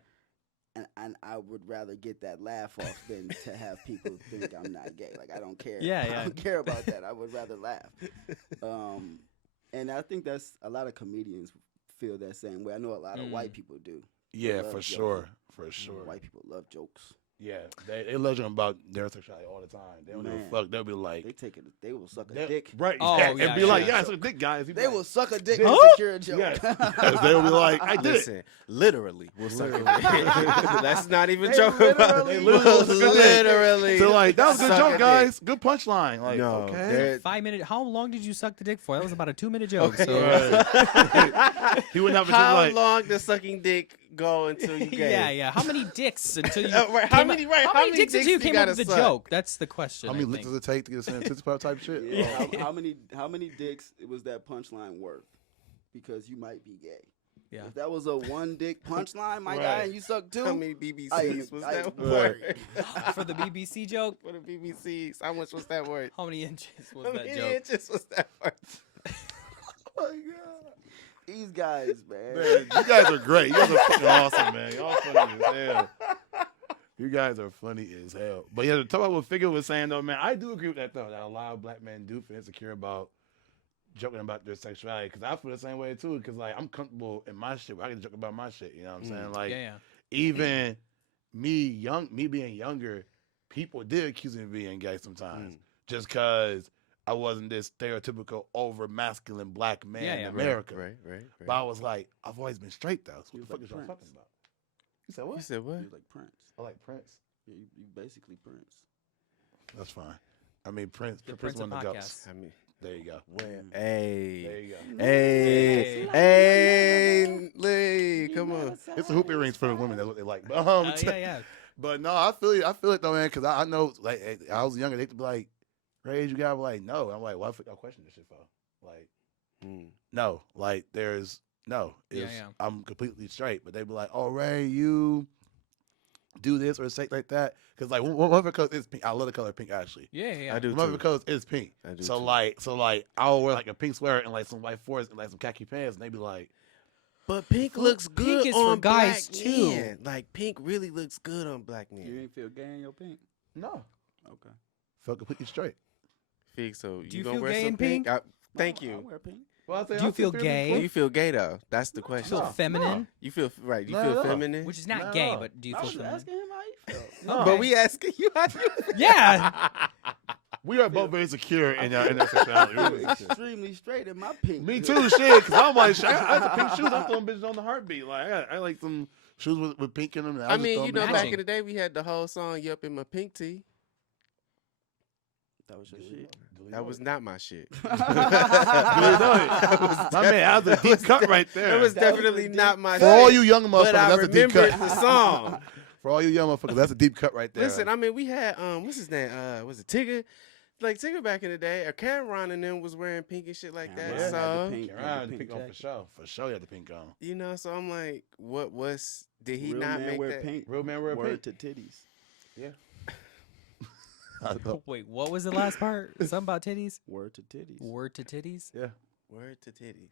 And I would rather get that laugh off than to have people think I'm not gay. Like I don't care. Yeah. I don't care about that. I would rather laugh. And I think that's a lot of comedians feel that same way. I know a lot of white people do. Yeah, love for joking. sure. For sure. White people love jokes. Yeah. They legend about their sexuality all the time. They don't give a Man. fuck. They'll be like, They take it. They will suck a they- dick. Right. Oh, and yeah, be like, yeah. yeah, it's a dick, guys. They will suck a dick Huh? to secure a joke. Yes. 'Cause they'll be like, I did it. Listen, literally, we'll suck it. That's not even They joking about literally it. will We'll suck a dick. literally. So like, that was a good suck joke, dick. guys. Good punchline. Like, No, okay. there- 5 minute. How long did you suck the dick for? That was about a 2-minute joke. Okay. So He wouldn't have to How like, long does sucking dick go until you gay? yeah. How many dicks until you? Right, how came many- up- right, How how many many dicks until you dicks you came up gotta with the suck? joke? That's the question. how many I licks think. does it take to get a scientific type shit? Yeah, Oh. how many dicks was that punchline worth? Because you might be gay. Yeah. If that was a one dick punchline, my guy, Right. and you suck two. How many BBCs I- was I- that Right. worth? For the BBC joke, For the BBCs, how much was that worth? how many inches was How that many joke? inches was that worth? Oh my God. These guys, man. Man, you guys are great. You guys are fucking awesome, man. Y'all funny as hell. You guys are funny as hell. But yeah, to talk about what Figga was saying though, man, I do agree with that though. That a lot of black men do feel insecure about joking about their sexuality. Because I feel the same way too. Because like I'm comfortable in my shit. Where I can joke about my shit. You know what I'm saying? Like Yeah. even me being younger, people did accuse me of being gay sometimes, just because I wasn't this stereotypical over masculine black man Yeah, in yeah. America. Right. But I was like, I've always been straight though. So You what the fuck was is y'all like talking Prince. about? You said what? You said what? He was like Prince. I like Prince. You basically Prince. That's fine. I mean, Prince The Prince Prince of one of the goats. podcasts. I mean, There you go. hey, There you go. hey, Hey. Lee, come on. It's the hooping rings for the women. That's what they like. But, Yeah. but no, I feel you. I feel it though, man. Because I know, like, I was younger. They'd be like, "Ray, you got?" Like, no. I'm like, why the fuck y'all question this shit for? Like, no. Like, there's no. Yeah, It's, yeah. I'm completely straight. But they'd be like, "Oh, Ray, you do this or say like that." Because like one of the colors is pink. I love the color pink actually. Yeah. I do One of the too. colors is pink. I do So too. like I'll wear like a pink sweater and like some white forest and like some khaki pants, and they be like, But pink looks Pink good is for on guys, black too. men. Like pink really looks good on black You men. ain't feel gay in your pink? "No, Okay. felt completely straight." Fig, so Do you you gonna feel wear gay some in pink? Thank I you. wear pink. Well, Do you feel Do gay? you feel gay though? That's the You question. feel No. feminine, You feel right. You No, feel no. feminine. which is not No, gay, no. but do you I feel was feminine? asking him how he felt. No. But we asking you how you feel. Yeah. We are both very secure in our sexuality. We're I'm really secure. extremely straight in my pink. Me too, shit. Because I'm like, shit, I got the pink shoes. I'm throwing bitches on the heartbeat. Like, I like some shoes with pink in them. and I was just mean, throwing you know, bitches back Matching. in the day, we had the whole song "You Up in My Pink Tee." That was your shit. That was not my shit. My man, that was a deep cut right there. That was That was definitely a deep- not my For shit. all you young but I motherfuckers, that's a deep remembered cut. the song. For all you young motherfuckers, that's a deep cut right there. Listen, I mean, we had what's his name? Was it Tigger? Like Tigger back in the day, or Cameron and them was wearing pink and shit like that. Yeah. So Around the pink on for sure. For sure, you had the pink on. you know, so I'm like, did he Real not man make wear that? pink. Real man wear Word pink. to titties. Wait, what was the last part? Something about titties? Word to titties. Word to titties? Yeah. Word to titties.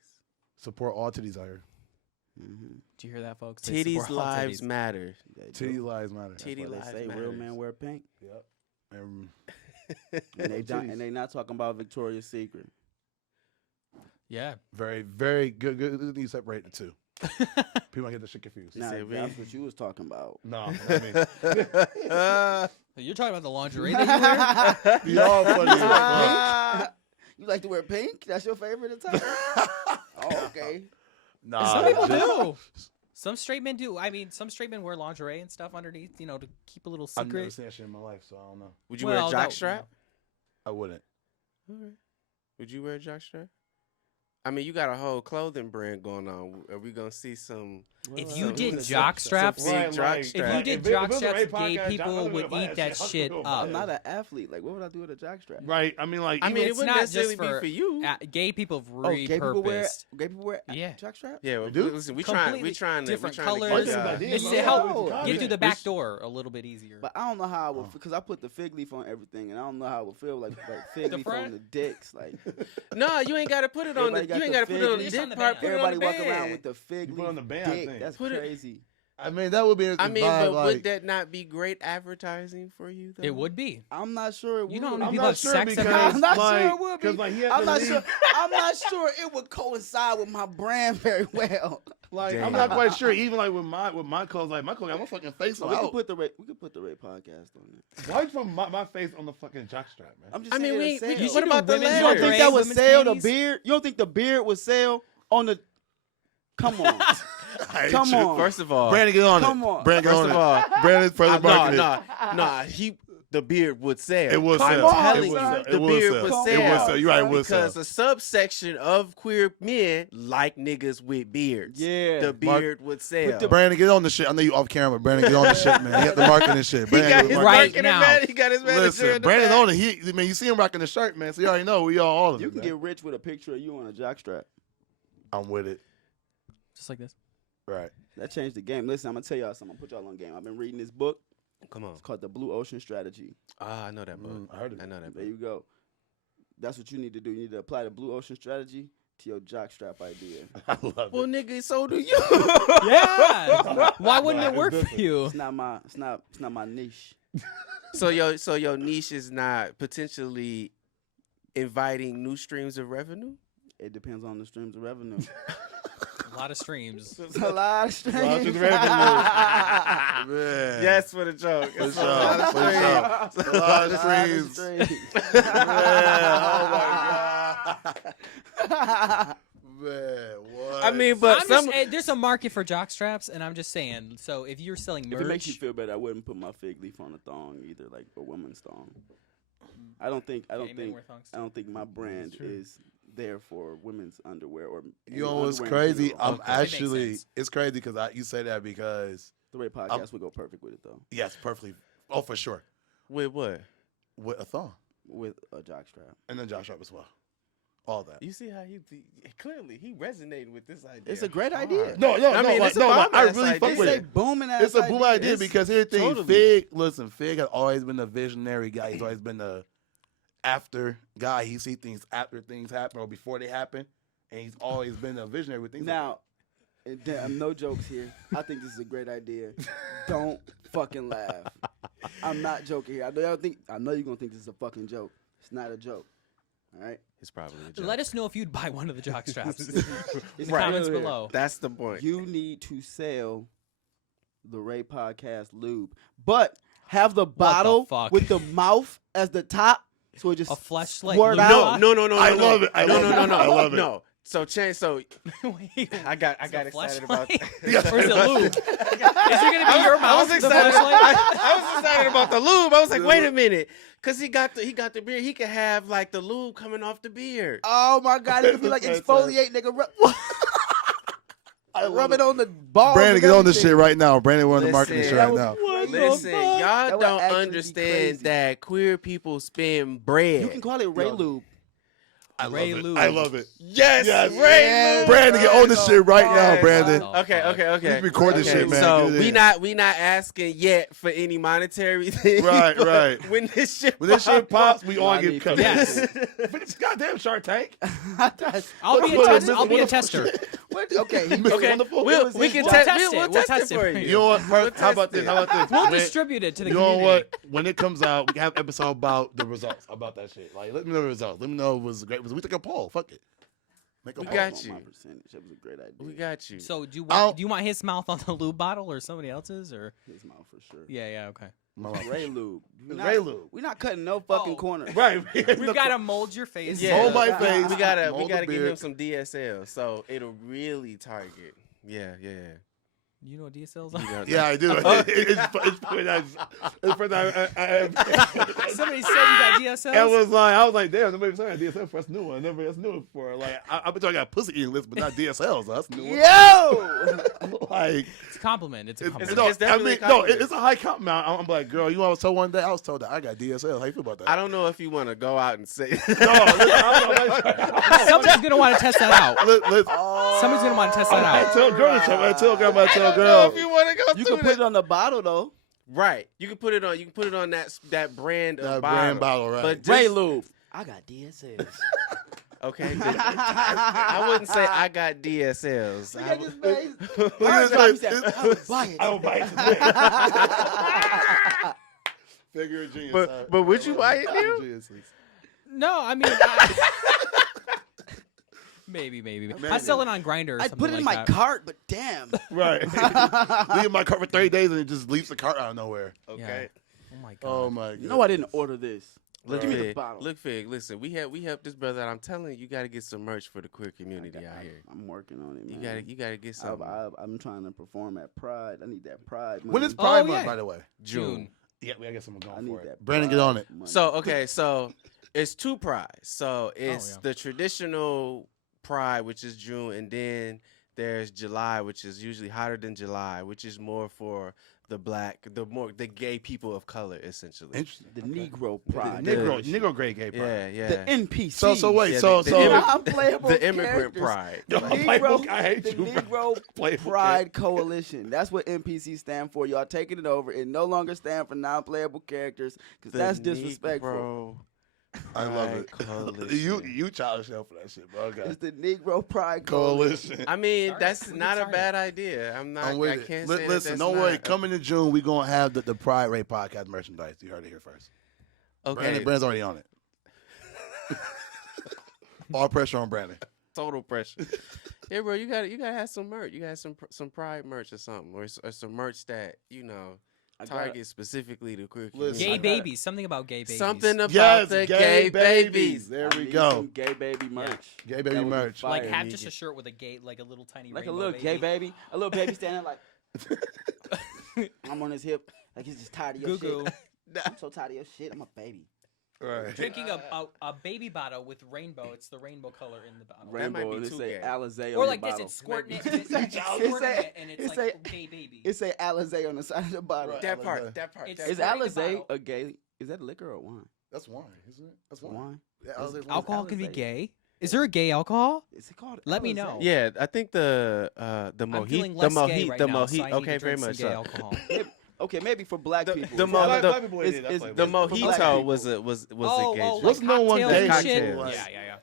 Support all titties out here. Mm-hmm. Did you hear that, folks? They Titties support all lives titties. matter. Titty lives matter. That's Titty why lives they say real matters. men wear pink. Yep. And they not talking about Victoria's Secret. Yeah. Very, very good. Good. You separate the two. People might get the shit confused. Now, said that's we- what you was talking about. No, I mean, You're talking about the lingerie that you wear? y'all funny as fuck. You like to wear pink? That's your favorite attire? Oh, okay. Nah, Some people just- do. Some straight men do. I mean, some straight men wear lingerie and stuff underneath, to keep a little I've never secret. seen that shit in my life, so I don't know. Would you Well, wear a no. jockstrap? I wouldn't. Okay. Would you wear a jockstrap? I mean, you got a whole clothing brand going on. Are we gonna see some? If you some- did some- jock some straps, big Right, jock like- if straps. you did If it jock was a straps, rape gay podcast, people y'all would gonna eat that buy shit that. up. I'm not an athlete. Like, what would I do with a jockstrap? Right. I mean, like, I even- mean, it it's wouldn't not necessarily just be for you. Gay people have Oh, gay people wear repurposed. Yeah. jockstrap? Yeah, well, do? listen, we Completely trying to different we trying colors. To Oh, get, yeah, It's yeah. to help Oh, get yeah. through the back door a little bit easier. But I don't know how I would, because I put the fig leaf on everything, and I don't know how it would feel like fig The leaf front? on the dicks. Like No, you ain't got to put it on the. Everybody got You ain't the got to put it on the fig dick leaf. part. Put it on everybody the walk band. around with the fig You leaf put it on the band, I dick. think. That's Put it- crazy. I mean, that would be a I mean, vibe, but like, would that not be great advertising for you? Though? It would be. I'm not sure it would. You know how many I'm people not have sure sex because, about- I'm not sure like, it would be. 'cause, like, he had I'm to not leave. sure. I'm not sure it would coincide with my brand very well. Like, Damn. I'm not quite sure. Even like with my clothes, like my clothes, got my fucking face So we out. could put the Ray podcast on it. Why you put my face on the fucking jockstrap, man? I'm just I mean, saying we it'll what sell. about the women's You don't letters? think that would Women's sell the panties? beard? You don't think the beard would sell on the? Come on, come on. First of all, Brandon, get on Come it. on. Brandon, get First on of it. all, Brandon's further marketing. nah. The beard would sell. It would I'm sell. telling It you, would sell. the It would beard sell. would It sell. would sell. You're right. It would sell. Because a subsection of queer men like niggas with beards. Yeah. The beard would sell. Brandon, get on the shit. I know you off camera. Brandon, get on the shit, man. He got the marketing shit. He got Brandon, his get Right marketing now. man. He got his manager. Listen, in the Brandon back. on it. He, man, you see him rocking the shirt, man. So you already know we all of You it. can Man. get rich with a picture of you on a jockstrap. I'm with it. Just like this. Right. That changed the game. Listen, I'm gonna tell y'all something. I'm gonna put y'all on game. I've been reading this book. Come on. It's called The Blue Ocean Strategy. Ah, I know that book. I heard of I it. know that There book. you go. That's what you need to do. You need to apply the Blue Ocean Strategy to your jockstrap idea. I love Well, it. nigga, so do you. Yeah. Why wouldn't it work for different. you? It's not my niche. So your niche is not potentially inviting new streams of revenue. It depends on the streams of revenue. A lot of streams. It's a lot of streams. Lot of revenue. Man. Yes, for the joke. For It's sure. a lot of For streams. sure. A lot of A lot of streams. streams. Man, oh my God. Man, what? I mean, but there's a market for jock straps, and I'm just saying. So if you're selling merch, If it makes you feel better, I wouldn't put my fig leaf on a thong either, like a woman's thong. I don't think my brand is there for women's underwear or. You know what's crazy? It's crazy because you say that because the Ray podcast would go perfect with it though. Yes, perfectly. Oh, for sure. with what? With a thong With a jockstrap. and a jock strap as well. All that. You see how he clearly he resonated with this idea. It's a great idea. No, I mean, it's a I bomb-ass really fuck idea. with It's a it. booming ass. It's a boom idea It's because here's the thing. totally. Fig has always been a visionary guy. He's always been the after guy. He sees things after things happen or before they happen, and he's always been a visionary with things. Now, no jokes here. I think this is a great idea. Don't fucking laugh. I'm not joking here. I know you're gonna think this is a fucking joke. It's not a joke. All right. It's probably a joke. let us know if you'd buy one of the jock straps in the Right. comments below. That's the point. You need to sell the Ray Podcast lube, but have the bottle fuck? with the mouth as the top, so it just A fleshlight squirt lube out. No. I love it. I No, love no, it. no, no. I love it. No. So change. So Wait, I got is it a excited about. fleshlight? Or is it lube? Is it gonna be your I mouth? was the excited. fleshlight? I was excited about the lube. I was like, wait a minute, because he got the beard. He could have like the lube coming off the beard. Oh my god, it could be like exfoliate, nigga. Rub it on the balls. Brandon, get on this everything. shit right now. Brandon, we're on the marketing shit right now. Listen, y'all That would don't actually be understand crazy. that queer people spend bread. You can call it Ray Lube. I love Ray it. Lube. I love it. Yes, Yes. Ray Yeah. Lube. Brandon, get on this shit right now, Yes. Brandon. Okay. We record this shit, man. So Get it we in. not asking yet for any monetary thing. Right, but right. When this shit pops, we all I get need cut. to- Yes. But it's goddamn Shark Tank. I'll be a What- test. I'll be a tester. Okay, Okay, we can We'll test test we'll it. We'll test test it for it. you. You know what? We'll How about test this? it. How about this? We'll When- distribute it to the You know community. what? When it comes out, we can have an episode about the results. About that shit. Like, let me know the results. Let me know if it was great. We took a poll. Fuck it. Make a We poll. got you. My percentage. That was a great idea. We got you. So do I'll- you want his mouth on the lube bottle or somebody else's or? His mouth for sure. Yeah. Okay. Ray Lube. Ray Lube. We're not cutting no fucking Oh. corner. Right. We've got to mold your face. Yeah. Mold my face. we gotta mold the give him beard. some DSL, so it'll really target. Yeah. You know what DSLs are? You know, Yeah, I do. It's pretty nice. It's pretty nice. Somebody said you got DSLs. I was like, damn, nobody saying DSL for us new one. Nobody else knew it for. Like, I've been talking about pussy eating lists, but not DSLs. That's new one. Yo! Like, It's a compliment. It's a compliment. It's definitely a compliment. it's a high compliment. I'm like, girl, you know, I was told one day, I was told that I got DSL. How you feel about that? I don't know if you want to go out and say. No, listen, I Somebody's gonna want to test that out. listen, Somebody's gonna want to test that I out. tell girl this. I tell girl, I tell I don't know girl. if you want to go. You through can put it that. on the bottle though. Right. You can put it on. You can put it on that brand of That bottle. brand bottle, right? But Ray just, Lube. I got DSLs. okay. I wouldn't say I got DSLs. Look at this face. Look at his He face. said, I would buy it. I don't buy it. Figure of genius. But would you buy it, Neil? Genius. No, I mean, maybe. I sell it on Grindr. Or I'd something put it in like my that. cart, but damn. Right. Leave my cart for 30 days and it just leaves the cart out of nowhere. Okay. Oh my god. Oh my god. No, I didn't order this. Look, Give me the Fig. bottle. Look, Fig. Listen, we help this brother out. I'm telling you, you got to get some merch for the queer community out here. I'm working on it, You man. gotta get some. I'm trying to perform at Pride. I need that Pride money. When is Pride Oh, Month, yeah. by the way? June. Yeah, we gotta get someone I going need for it. that. Brandon, Pride get on it. money. So okay, so it's two prides. So it's yeah. the traditional pride, which is June, and then there's July, which is usually hotter than July, which is more for the gay people of color, essentially. Interesting. the Negro Pride. Negro grade gay pride. Yeah. The NPC. So wait, Yeah, so the so Non-playable The immigrant characters. pride. Yo, The playbook, Negro, I hate the you, bro. Negro Playbook, Pride Coalition. That's what NPC stand for. Y'all taking it over. It no longer stand for non-playable characters because The that's disrespectful. Negro I love it. Pride Coalition. you childish hell for that shit, bro. Okay. It's the Negro Pride Coalition. Coalition. I mean, Sorry, that's we not a started. bad idea. I'm not. I'm with I it. can't Li- say listen, that don't that's worry. not- Coming in June, we're gonna have the Pride Ray podcast merchandise. You heard it here first. Okay. Brandon's already on it. All pressure on Brandon. Total pressure. Yeah, bro, you gotta have some merch. You got some pride merch or something, or some merch that target specifically the queer Listen, community. Gay I gotta- babies. Something about gay babies. Something about Yes, the gay gay babies. babies. There I we need go. some gay baby merch. Gay That baby would be merch. Like fire. have just a shirt with a gay, like a little tiny Like a rainbow little gay baby. baby, a little baby standing like I'm on his hip, like he's just tired of your Goo shit. I'm so tired of your shit. I'm a baby. Right. Drinking a baby bottle with rainbow. It's the rainbow color in the bottle. That might Rainbow, be and it too say gay. Alizé Or on like the this, bottle. it's squirting it, Maybe- it's squirting it, and it's it like say- gay baby. It say Alizé on the side of the bottle. Right. That part. Alizé. That part. It's- that Is part. Squirting the Alizé bottle. a gay? Is that liquor or wine? That's wine, isn't it? That's wine. Wine. Yeah, Alizé's wine. Alcohol can be Alizé. gay. Is there a gay alcohol? Is it called? Let me Alizé? know. Yeah, I think the I'm feeling mojito, less the gay mojito, right the now, so mojito. I need Okay, to very drink some much gay so. alcohol. Okay, maybe for black The- people. the It's mo- Alizé. the- Black people ain't it's- it, that's it's- like The For black mojito people. was a Oh, gay oh, drink. What's no one cocktails gay and like shit? it was? Yeah.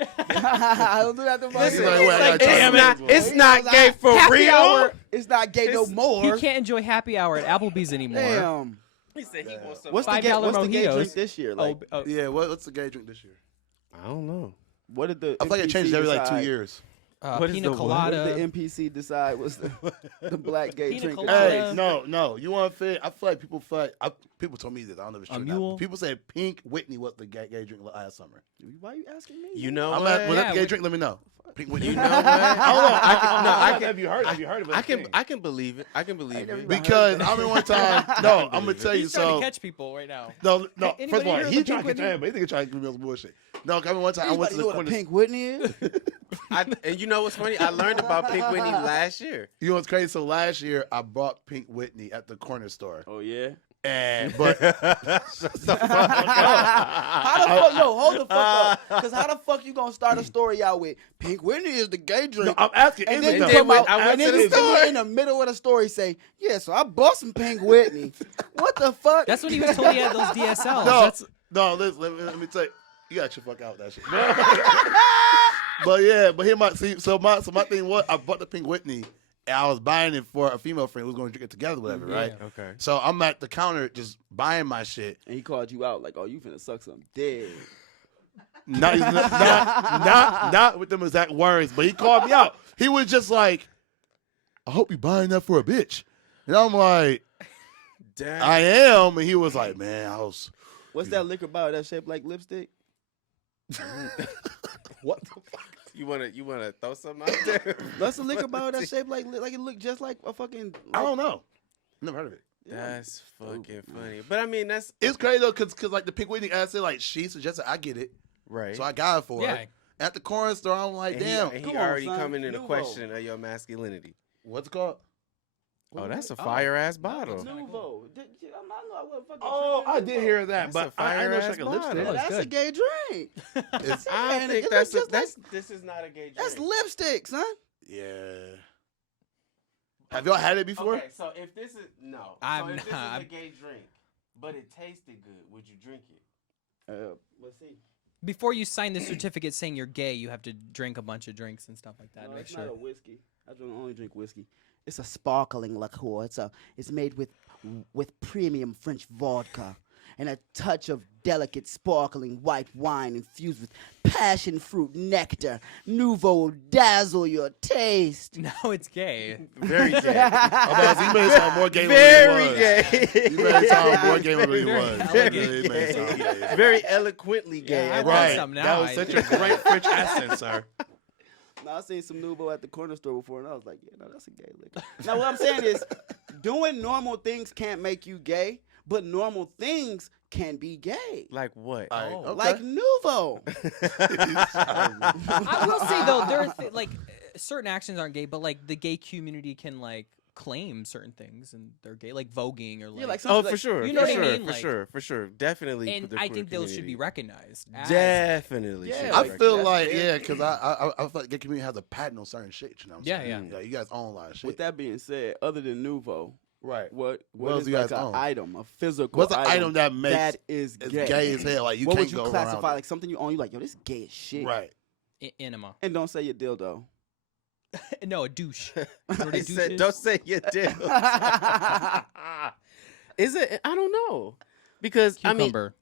I don't do that to my Listen, He's like, it's wait, I like, gotta try it's this not, one. it's not gay for Happy real. hour. It's not gay no It's- more. He can't enjoy happy hour at Applebee's anymore. Damn. He said he wants some. What's the gay? $5 What's the gay mojitos. drink this year? Like, Oh, Yeah, what's the gay drink this year? I don't know. what did the? I feel like it changes MPC every like 2 decide? years. What is pina the what? What colada. did the MPC decide was the black gay Pina drink? colada. Hey, no. You want to fit? I feel like people people told me this. I don't know if it's A true. or not, mule? but people said Pink Whitney was the gay drink last summer. Why are you asking me? You know I'm what? at, was that Yeah, the gay we- drink? Let me know. Pink Whitney. You know what? Hold on. Have you heard? Have you heard of it? I can believe it. I can believe never it. even Because I mean, one time. No, I'm gonna tell you. He's trying So to catch people right now. no. Anybody First of all, heard of he the trying to Pink catch everybody. He trying to give me some bullshit. No, I mean, one time I went to Anybody the know what a corner. Pink Whitney is? And you know what's funny? I learned about Pink Whitney last year. You know what's crazy? So last year I bought Pink Whitney at the corner store, Oh yeah. and but How the fuck? No, hold the fuck up. Because how the fuck you gonna start a story out with Pink Whitney is the gay drink? no, I'm asking. and is then it you though? come out, I went and then to you the come store. in the middle of the story say, yeah, so I bought some Pink Whitney. What the fuck? That's what he was told he had those DSLs. No, That's, no. Let me tell you. You got your fuck out with that shit. But yeah, but here my my thing was I bought the Pink Whitney and I was buying it for a female friend who was going to drink it together, whatever, right? Okay. So I'm at the counter just buying my shit. And he called you out like, oh, you finna suck some dick. Not with them exact words, but he called me out. He was just like, "I hope you buying that for a bitch," and I'm like, Damn. "I am," and he was like, "Man, I was." What's that liquor bottle that's shaped like lipstick? What the fuck? You wanna throw something out there? That's a liquor bottle that's shaped like it looked just like a fucking. I don't know. Never heard of it. That's fucking funny. But I mean, that's It's crazy though, cause like the Pink Whitney ad said like she suggested I get it, right. so I got it for yeah. her. At the corner store, I'm like, and damn, he come on, already son. coming into Nuvo. question of your masculinity. what's it called? Oh, that's a fire ass bottle. kinda Nuvo. I wasn't fucking Oh, I tripping. did hear that, That's but a I know fire-ass it's like a bottle. lipstick. Oh, That's a good. gay drink. It's- I Man, think it that's look just this is not a gay drink. That's lipstick, son. yeah. Have y'all had it before? Okay, so if this is no, I'm so if this not- is a gay drink, but it tasted good, would you drink it? Let's see. Before you sign the certificate saying you're gay, you have to drink a bunch of drinks and stuff like that. No, Make it's sure. not a whiskey. I only drink whiskey. It's a sparkling liqueur. It's made with premium French vodka and a touch of delicate sparkling white wine infused with passion fruit nectar. Nouveau will dazzle your taste. Now it's gay. Very gay. You made it sound more gay Very than gay. it was. You made it sound more gay than it Very was. elegant. You made it sound gay. Very eloquently gay. Yeah, I at want that. Right. some now. That was I such do. a great French accent, sir. No, I seen some Nouveau at the corner store before, and I was like, yeah, no, that's a gay liquor. Now, what I'm saying is, doing normal things can't make you gay, but normal things can be gay. Like what? All right, Oh. okay. Like Nouveau. I will say though, there are like certain actions aren't gay, but like the gay community can like claim certain things and they're gay, like voguing or like. Yeah, like Oh, something for sure. you know for what I sure, mean? For Like- sure. For sure. Definitely. and for the I queer think those should be community. recognized. As, Definitely. Yeah, should I be feel recognized. like, That's yeah, gay. because I feel like gay community has a patent on certain shit, you know what I'm Yeah, saying? yeah. You guys own a lot of shit. With that being said, other than Nouveau, right. what else is do you like guys an own? item, a physical What's an item that makes that is it's gay? gay as hell? Like, you what can't would you go classify around like something you own? You like, yo, this gay as shit. Right. Enema. And don't say your dildo. No, a douche. I said, don't say you did. Is it? I don't know. Because, Cucumber.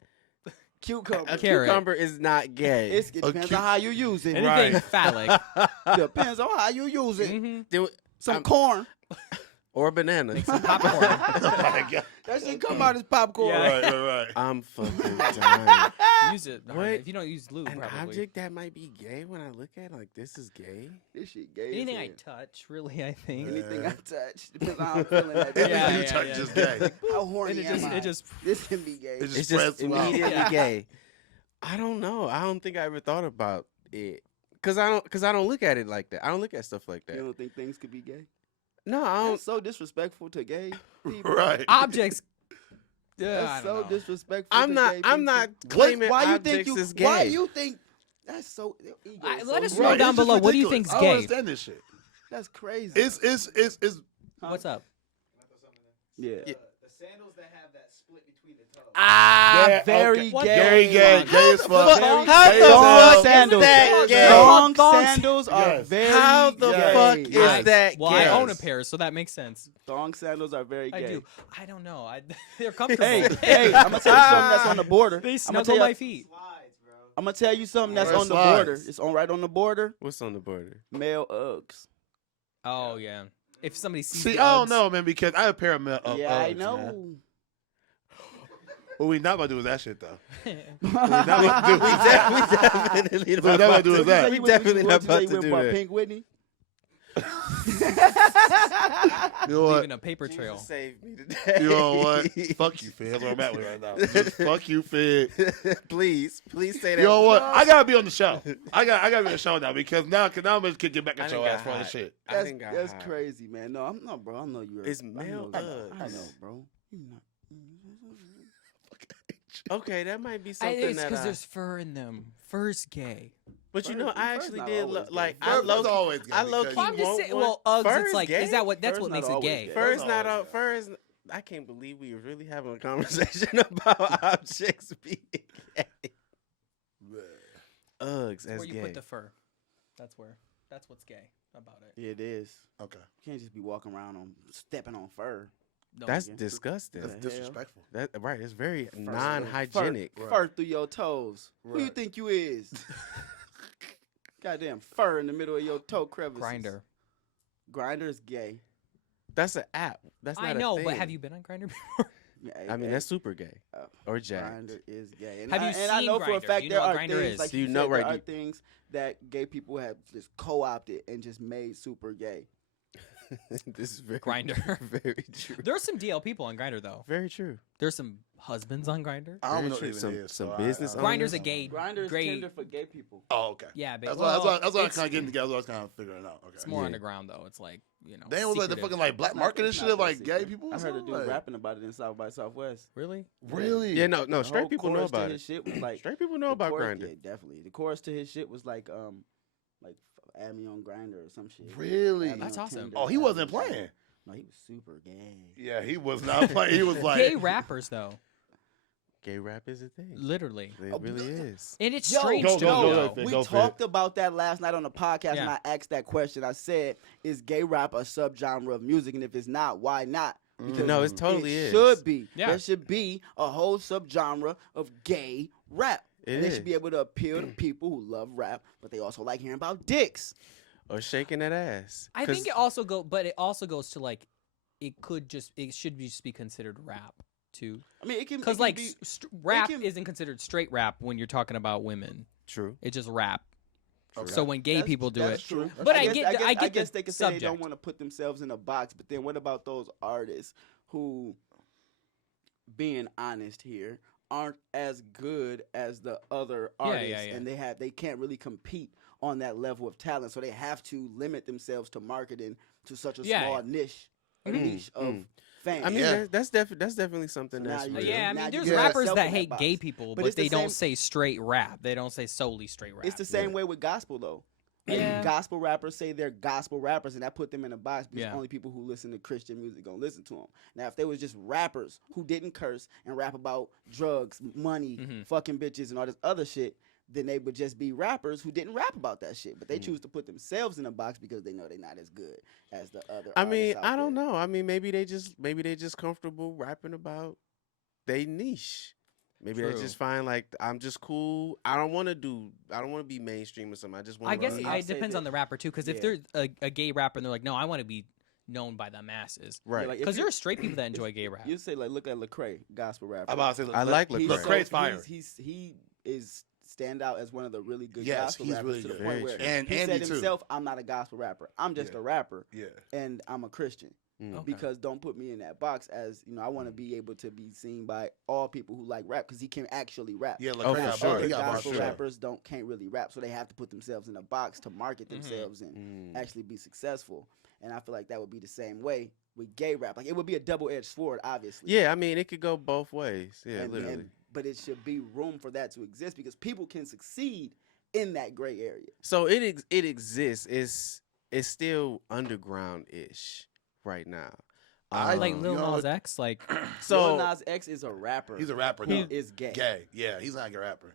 Cucumber. I mean, a Carrot. cucumber is not gay. It depends on how you use it. Anything Right. phallic. Depends on how you use it. hmm There- Some I'm- corn. or banana. Make some popcorn. Oh my God. That shit come out as popcorn. Yeah. Right. I'm fucking dying. Use it. What? If you don't use lube, An probably. object that might be gay when I look at it, like this is gay. This shit gay. Anything as I hell. touch, really, I think. Anything Yeah. I touch depends on how I'm feeling that Anything day. Yeah, you yeah, touch yeah. is gay. How And horny it am just, I? it just. This can be gay. It It's just just spreads throughout. immediately Yeah. gay. I don't know. I don't think I ever thought about it. Cause I don't look at it like that. I don't look at stuff like You that. don't think things could be gay? No, I don't. That's so disrespectful to gay people. Right. Objects. Yeah, I That's don't so know. disrespectful. I'm to not. gay I'm not people. claiming Why you objects think you? is gay. Why you think? That's so. their ego I- is let so us big. know Right, down it's just below, what do you ridiculous. think's I gay? don't understand this shit. That's crazy. It's What's up? yeah. Yeah. The sandals that have that split between the toes. Ah, Yeah, very okay. gay. Very gay. Gay as fuck. How Gay the as fuck hell. is sandals? that gay? Long Thongs. sandals are Yes. very How the gay. fuck is Nice. that Well, gay? I own a pair, so that makes sense. Thong sandals are very I gay. do. I don't know. They're comfortable. Hey, I'm gonna tell you something that's on the border. They I'm gonna snuggle tell my you. feet. Slides, bro. I'm gonna tell you something that's Where on the slides? border. It's on right on the border. What's on the border? Male Uggs. Oh yeah. If somebody sees See, the I don't Uggs- know, man, because I have a pair of Yeah, I Uggs, know. man. What we not gonna do is that shit though. We definitely What we not gonna do is that. We definitely not about to do that. Pink Whitney. You know what? leaving a paper trail. Jesus saved me today. You know what? Fuck you, Fig. That's where I'm at with right now. Just fuck you, Fig. please say that. You know what? I gotta be on the show. I gotta be on the show now because now I'm just get back I at done your got ass for all this hot. shit. I That's done got that's hot. crazy, man. No, I'm not, bro. I know you're. It's I male know, I Uggs. know, bro. You not. Okay, that might be I, something it's that because I. there's fur in them. Fur's gay. But you Fur- know, I fur's actually not did always gay. like I Fur's low. always gay I low because- key Well, I'm just want saying. one. Well, Uggs. Fur It's is like, gay? is that what? That's Fur's what not makes it always gay. gay. Fur is Fur's not always out. gay. Fur is. I can't believe we were really having a conversation about objects being gay. Uggs as Where you gay. put the fur. That's where. That's what's gay about it. Yeah, it is. Okay. You can't just be walking around on stepping on fur. No, That's yeah. disgusting. That's That's hell? disrespectful. That right? It's very Fur. non-hygienic. Fur, Right. fur through your toes. Who you Right. think you is? Goddamn fur in the middle of your toe crevices. Grinder. Grinder is gay. That's an app. That's not I a know, thing. but have you been on Grinder before? Yeah, I mean, that's super gay or jacked. Grinder is gay. And Have you and I seen know for a Grindr? fact You there know what are Grindr things is. like Do you you know said, right- there are do- things that gay people have just co-opted and just made super gay. This is very Grindr. Very true. There's some DL people on Grinder though. Very true. There's some husbands on Grinder. I don't Very know what true. it even Some- is. some so business I, Grinder's a don't gay. know. Grinders Great. Tinder for gay people. Oh, okay. Yeah, That's well, what I was it's- kind of getting together. I was kind of figuring it out. Okay. It's more Yeah. underground though. It's like They was like the secretive. fucking like black It's not- market and it's shit not of like that gay secret. people. I heard a dude like, rapping about it in South by Southwest. Really? Really? Yeah, no, The straight whole people know chorus to about his it. shit was like Straight people know the about chorus- Grinder. Yeah, definitely. The chorus to his shit was like add me on Grinder or some shit. Really? Add me That's on awesome. Tinder, Oh, he add me wasn't on- playing. No, he was super gay. Yeah, he was not playing. He was like Gay rappers though, Gay rap is a thing. literally, It Oh, really is. and it's Yo, strange go, to go, me go, though. go, We Go for talked about that last night on the podcast, and Yeah. I asked that question. I said, "Is gay rap a subgenre of music? And if it's not, why not?" Because No, it totally it is. should be. Yeah. There should be a whole subgenre of gay rap. It and they is. should be able to appeal to people who love rap, but they also like hearing about dicks. Or shaking that ass. I 'Cause think it also goes to like, it should just be considered rap too, I mean, it can because it can like be, rap can- isn't considered straight rap when you're talking about women. True. It's just rap. Okay. So when gay That's- people do that's it, true. But I get I the guess they could say they don't subject. want to put themselves in a box. But then what about those artists who, being honest here, aren't as good as the other Yeah, artists, yeah, yeah. and they can't really compete on that level of talent, so they have to limit themselves to marketing to such a Yeah, small yeah. niche, a Mm, niche of mm. fans. I mean, Yeah. that's definitely something So now that's you- real. yeah, I Now mean, you there's put rappers yourself that in that hate box. gay people, But but it's the they don't same- say straight rap. They don't say solely straight rap. It's the same Yeah. way with gospel though. Yeah. Gospel rappers say they're gospel rappers, and that put them in a box because Yeah. only people who listen to Christian music gonna listen to them. Now, if they was just rappers who didn't curse and rap about drugs, money, Mhm. fucking bitches, and all this other shit, then they would just be rappers who didn't rap about that shit. But they choose to put themselves in a box because they know they're not as good as the other. I mean, artists out I don't there. know. I mean, maybe they just comfortable rapping about they niche. Maybe they True. just find like I'm just cool. I don't want to be mainstream or something. I just want. I guess I'll it say depends that- on the rapper too, because Yeah. if there's a gay rapper and they're like, no, I want to be known by the masses. Right. like, if Because you- there are straight people that enjoy gay rap. You say like, look at Lecrae, gospel rapper. I'm about to say, I like He's Lecrae. Lecrae's fire. He is stand out as one of the really good Yes, gospel he's rappers really to the good. point Very where true. And he Andy said too. himself, "I'm not a gospel rapper. I'm just Yeah. a rapper, Yeah. and I'm a Christian." Mm. Okay. Because don't put me in that box as I want to be able to be seen by all people who like rap because he can actually rap. Yeah, Oh, Lecrae for got sure. bars. He Other got bars. gospel Sure. rappers can't really rap, so they have to put themselves in a box to market Mhm. themselves and Mm. actually be successful. And I feel like that would be the same way with gay rap. Like it would be a double-edged sword, obviously. Yeah, I mean, it could go both ways. Yeah, And- literally. but it should be room for that to exist because people can succeed in that gray area. So it exists. It's still underground ish right now. Like you Lil know Nas what? X, like So Lil Nas X is a rapper. He's a rapper. who Now. is gay. Gay. Yeah, he's not a gay rapper.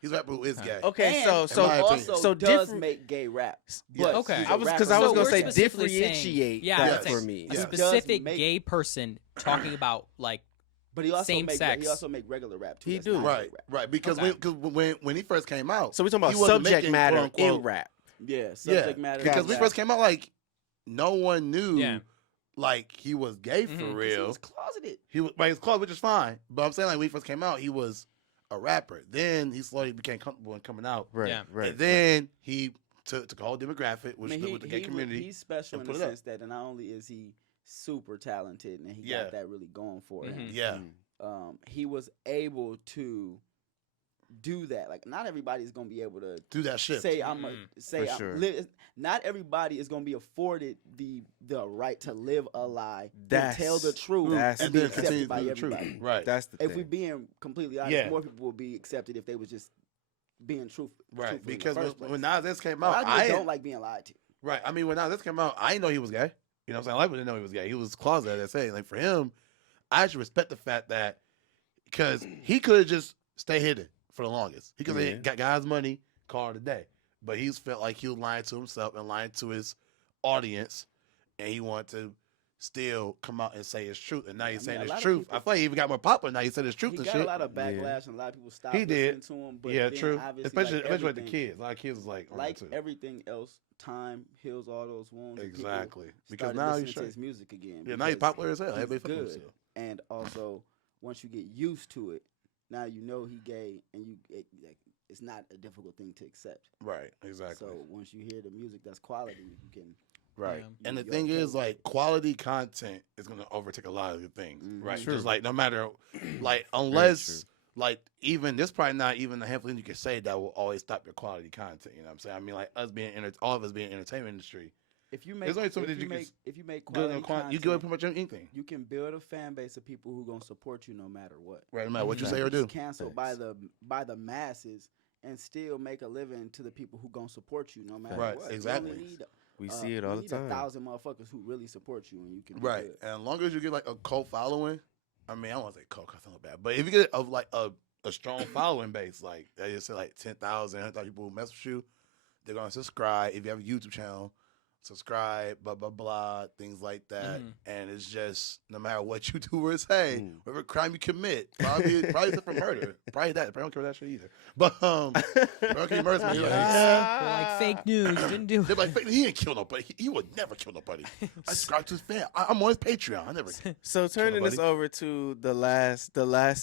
He's a rapper who is gay. okay, And so he in my opinion. also so does different- make gay rap. Yes. But Okay. he's I a was rapper. because I was So gonna we're say specifically saying- differentiate yeah, that that's for saying- me. a Yeah. specific Does make- gay person talking about like But he also same make sex. he also make regular rap too. He That's do. not gay Right, rap. right. Because Okay. when he first came out, So we're talking about he wasn't subject making, matter quote, unquote, in rap. Yeah, subject matter. Because rap. when he first came out, like no one knew, Yeah. like he was gay for Mhm. 'Cause He real. was closeted. He was close, which is fine. But I'm saying like when he first came out, he was a rapper. Then he slowly became comfortable in coming out, Right, Yeah. right. and then he took a whole demographic, which I mean, with the gay community. he's special and in put the it up. sense that not only is he super talented and he Yeah. got that really going for him. Mhm. Yeah, Mm. He was able to do that. Like not everybody's gonna be able to do that shit. say I'm a Mhm. say For I'm sure. not everybody is gonna be afforded the right to live a lie That's- and tell the truth that's and and be then continue accepted by to do the truth. everybody. Right, That's the If thing. we being completely honest, Yeah. more people would be accepted if they was just being truthful. right. truthful in the Because first place. when Nas X came a lot out, of people I don't like being lied to. right. I mean, when Nas X came out, I didn't know he was gay. You know what I'm saying? A lot of people didn't know he was gay. He was closeted, as I say. Like for him, I actually respect the fact that because he could have just stayed hidden for the longest. He could have Yeah. got guys money, called it a day. But he's felt like he was lying to himself and lying to his audience, and he wanted to still come out and say his truth. And now he's I mean, saying a his lot of truth. people- I feel like he even got more popular now. He said his truth He and got shit. a lot of Yeah. backlash and a lot of people stopped He did. listening to him. But Yeah, then true. obviously, Especially like especially with the everything- kids. A lot of kids was like, on Like that too. everything else, time heals all those wounds. and people Exactly. Because started now listening he's to straight. his music again. Yeah, now he's because popular as hell. he's Everybody fucking with good. him. And also, once you get used to it, now you know he gay, and it's not a difficult thing to accept. Right, exactly. So once you hear the music that's quality, you can. Right. Yeah. And the You're thing okay is, with like, it. quality content is going to overtake a lot of the things. Mhm. Right. True. Just like, no matter, like, unless, like, even, this probably not even a handful of things you can say that will always stop your quality content. You know what I'm saying? I mean, like, us being, all of us being in the entertainment industry, If you make, There's only so if many you you can make, if you make good quality on content, you give pretty much anything. you can build a fan base of people who gonna support you no matter what. Right. No matter what you Mhm. say or do. Just canceled by the masses and still make a living to the people who gonna support you no matter Right, what. You exactly. only need, We see it all you the need time. 1,000 motherfuckers who really support you, and you can be Right. good. And as long as you get, like, a cult following, I mean, I don't want to say cult because I feel bad, but if you get, like, a strong following base, like, I just say, like, 10,000, 100,000 people who mess with you, they're going to subscribe. If you have a YouTube channel, subscribe, blah, blah, blah, things like that. Mhm. And it's just, no matter what you do or say, Mm. whatever crime you commit, probably except for murder. Probably that. Probably don't care about that shit either. But, okay, murder, Yeah. you're like, They're like fake news. You didn't do they're it. like, he didn't kill nobody. He would never kill nobody. I subscribe to his fan. I'm on his Patreon. I never. So turning this buddy. over to the last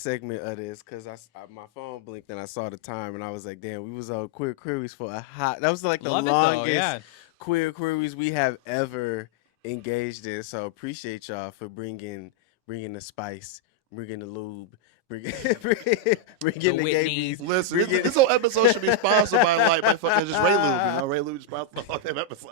segment of this, because my phone blinked and I saw the time and I was like, damn, we was on Queer Queries for a hot. That was like the Love it though. longest Yeah. Queer Queries we have ever engaged in. So appreciate y'all for bringing the spice, bringing the lube, bringing the Whitney. gay Listen, Bring it- this whole episode should be sponsored by like my fucking just Ray Lube. You know, Ray Lube is sponsored by all that episode.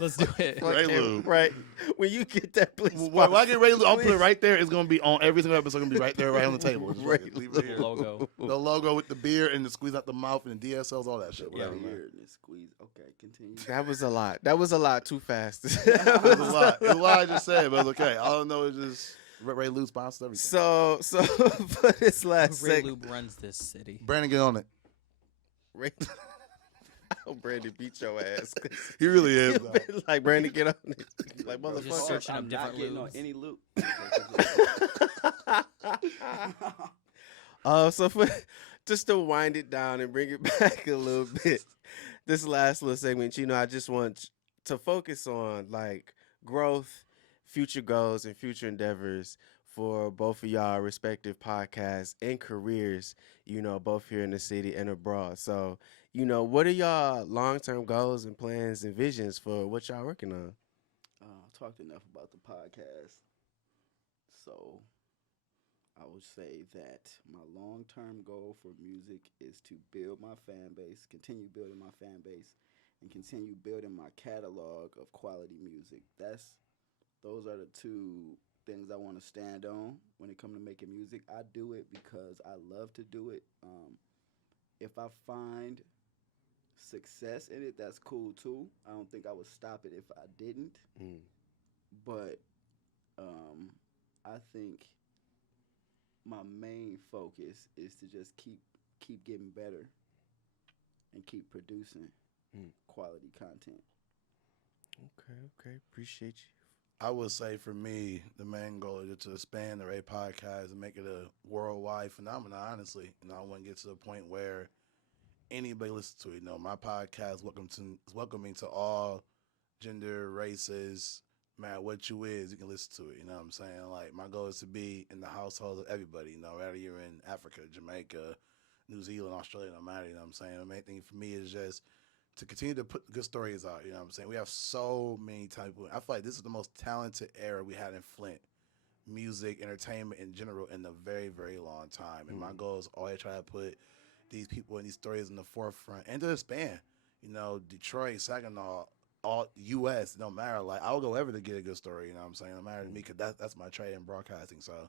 Let's do it. Ray Lube. Right. When you get that, please. When I get Ray Lube, I'll put it Please. right there. It's gonna be on every single episode. Gonna be right there, right on the table. Just Ray fucking leave it here. Logo. The logo with the beer and the squeeze out the mouth and the DSLs, all that shit. Yeah, Whatever, man. weird and squeeze. Okay, continue. That was a lot. That was a lot too fast. It was a lot. It was a lot I just said, but it's okay. All I know is just Ray Lube sponsors everything. So for this last Ray segment, Lube runs this city. Brandon, get on it. Ray, I hope Brandon beat your ass. 'Cause He really is. you've though. been like, Brandon, get on it. Like, Bro, Just motherfucker. searching up I'm not different getting on lubes. any loop. So for just to wind it down and bring it back a little bit, this last little segment, I just want to focus on like growth, future goals, and future endeavors for both of y'all respective podcasts and careers, both here in the city and abroad. So, what are y'all long-term goals and plans and visions for what y'all working on? Talked enough about the podcast, so I would say that my long-term goal for music is to build my fan base, continue building my fan base, and continue building my catalog of quality music. Those are the two things I want to stand on when it comes to making music. I do it because I love to do it. If I find success in it, that's cool too. I don't think I would stop it if I didn't. But I think my main focus is to just keep getting better and keep producing quality content. Okay. Appreciate you. I would say for me, the main goal is to expand the Ray podcast and make it a worldwide phenomenon, honestly. I want to get to the point where anybody listens to it. My podcast is welcoming to all gender, races, no matter what you is, you can listen to it. You know what I'm saying? Like, my goal is to be in the household of everybody, whether you're in Africa, Jamaica, New Zealand, Australia, no matter, you know what I'm saying? The main thing for me is just to continue to put good stories out, you know what I'm saying? We have so many people. I feel like this is the most talented era we had in Flint, music, entertainment in general, in a very, very long time. And my goal is always try to put these people and these stories in the forefront and to expand. Detroit, Saginaw, all U.S., no matter. Like, I'll go ever to get a good story, you know what I'm saying? No matter to me, because that's my trade in broadcasting. So,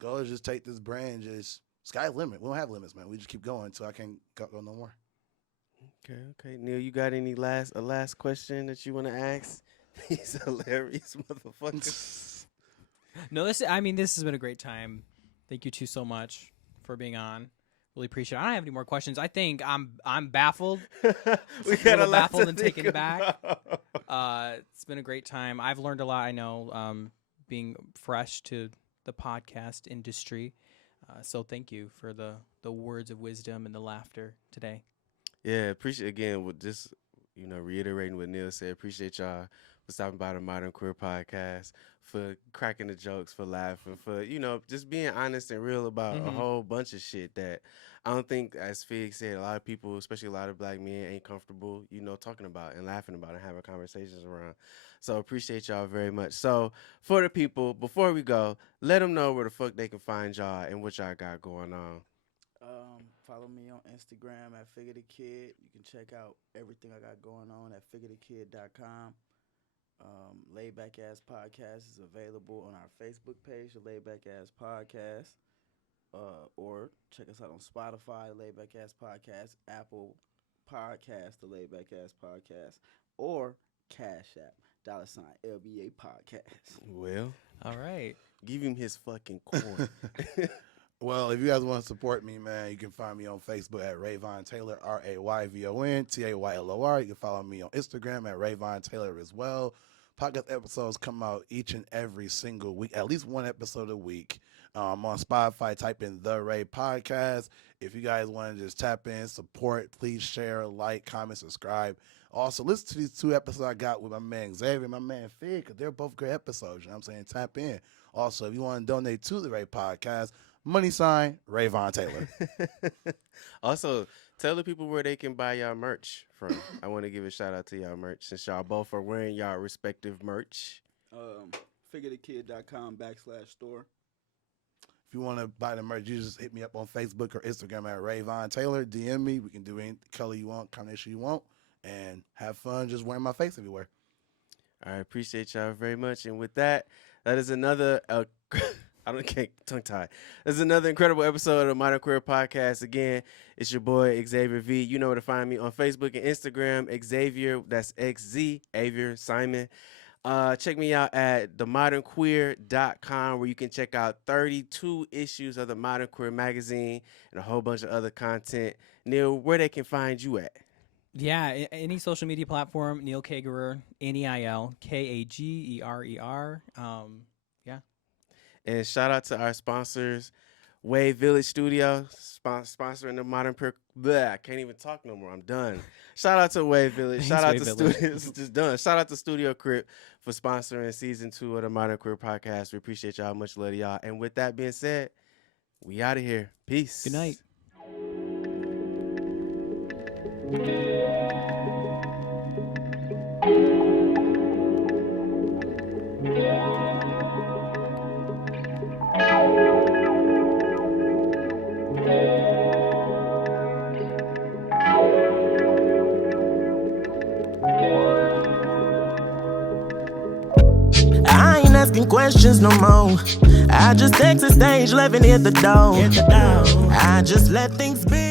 goal is just take this brand, just sky's limit. We don't have limits, man. We just keep going until I can't go no more. Okay. Neil, you got any last question that you want to ask? He's hilarious, motherfucker. No, this has been a great time. Thank you two so much for being on. Really appreciate it. I don't have any more questions. I think I'm baffled. We got a lot baffled to and think taken back. about. It's been a great time. I've learned a lot. I know, being fresh to the podcast industry. So thank you for the words of wisdom and the laughter today. Yeah, appreciate again with just reiterating what Neil said. Appreciate y'all for stopping by the Modern Queer Podcast, for cracking the jokes, for laughing, for just being honest and real about a whole bunch of shit that I don't think, as Fig said, a lot of people, especially a lot of black men, ain't comfortable talking about and laughing about and having conversations around. So appreciate y'all very much. So for the people, before we go, let them know where the fuck they can find y'all and what y'all got going on. Follow me on Instagram at Figga Da Kid. You can check out everything I got going on at FiggaDaKid.com. Laidback Ass Podcast is available on our Facebook page, the Laidback Ass Podcast. Or check us out on Spotify, Laidback Ass Podcast, Apple Podcast, the Laidback Ass Podcast, or Cash App, $LBA Podcast. Well, all right. Give him his fucking coin. Well, if you guys want to support me, man, you can find me on Facebook at Rayvon Taylor, Rayvon Taylor. You can follow me on Instagram at Rayvon Taylor as well. Podcast episodes come out each and every single week, at least one episode a week. On Spotify, type in The Ray Podcast. If you guys want to just tap in, support, please share, like, comment, subscribe. Also, listen to these two episodes I got with my man Xzavier and my man Fig, because they're both great episodes. You know what I'm saying? Tap in. Also, if you want to donate to The Ray Podcast, $ Rayvon Taylor. Also, tell the people where they can buy y'all merch from. I want to give a shout out to y'all merch since y'all both are wearing y'all respective merch. FiggaDaKid.com/store. If you want to buy the merch, you just hit me up on Facebook or Instagram at Rayvon Taylor. DM me. We can do any color you want, combination you want, and have fun just wearing my face everywhere. All right, appreciate y'all very much. And with that, that is another can't tongue tie. This is another incredible episode of the Modern Queer Podcast. Again, it's your boy Xzavier V. You know where to find me on Facebook and Instagram. Xzavier, that's XZ, Xavier Simon. Check me out at themodernqueer.com, where you can check out 32 issues of the Modern Queer magazine and a whole bunch of other content. Neil, where they can find you at? Yeah, any social media platform, Neil Kagerer, Neil Kagerer. Yeah. And shout out to our sponsors. Wave Village Studio, sponsoring the Modern Prayer. I can't even talk no more. I'm done. Shout out to Wave Village. Shout out Wave to Village. Studios. Just done. Shout out to Studio Crip for sponsoring season 2 of the Modern Queer Podcast. We appreciate y'all. Much love to y'all. And with that being said, we out of here. Peace. Good night. I ain't asking questions no more. I just exit stage, left and hit the door. I just let things be.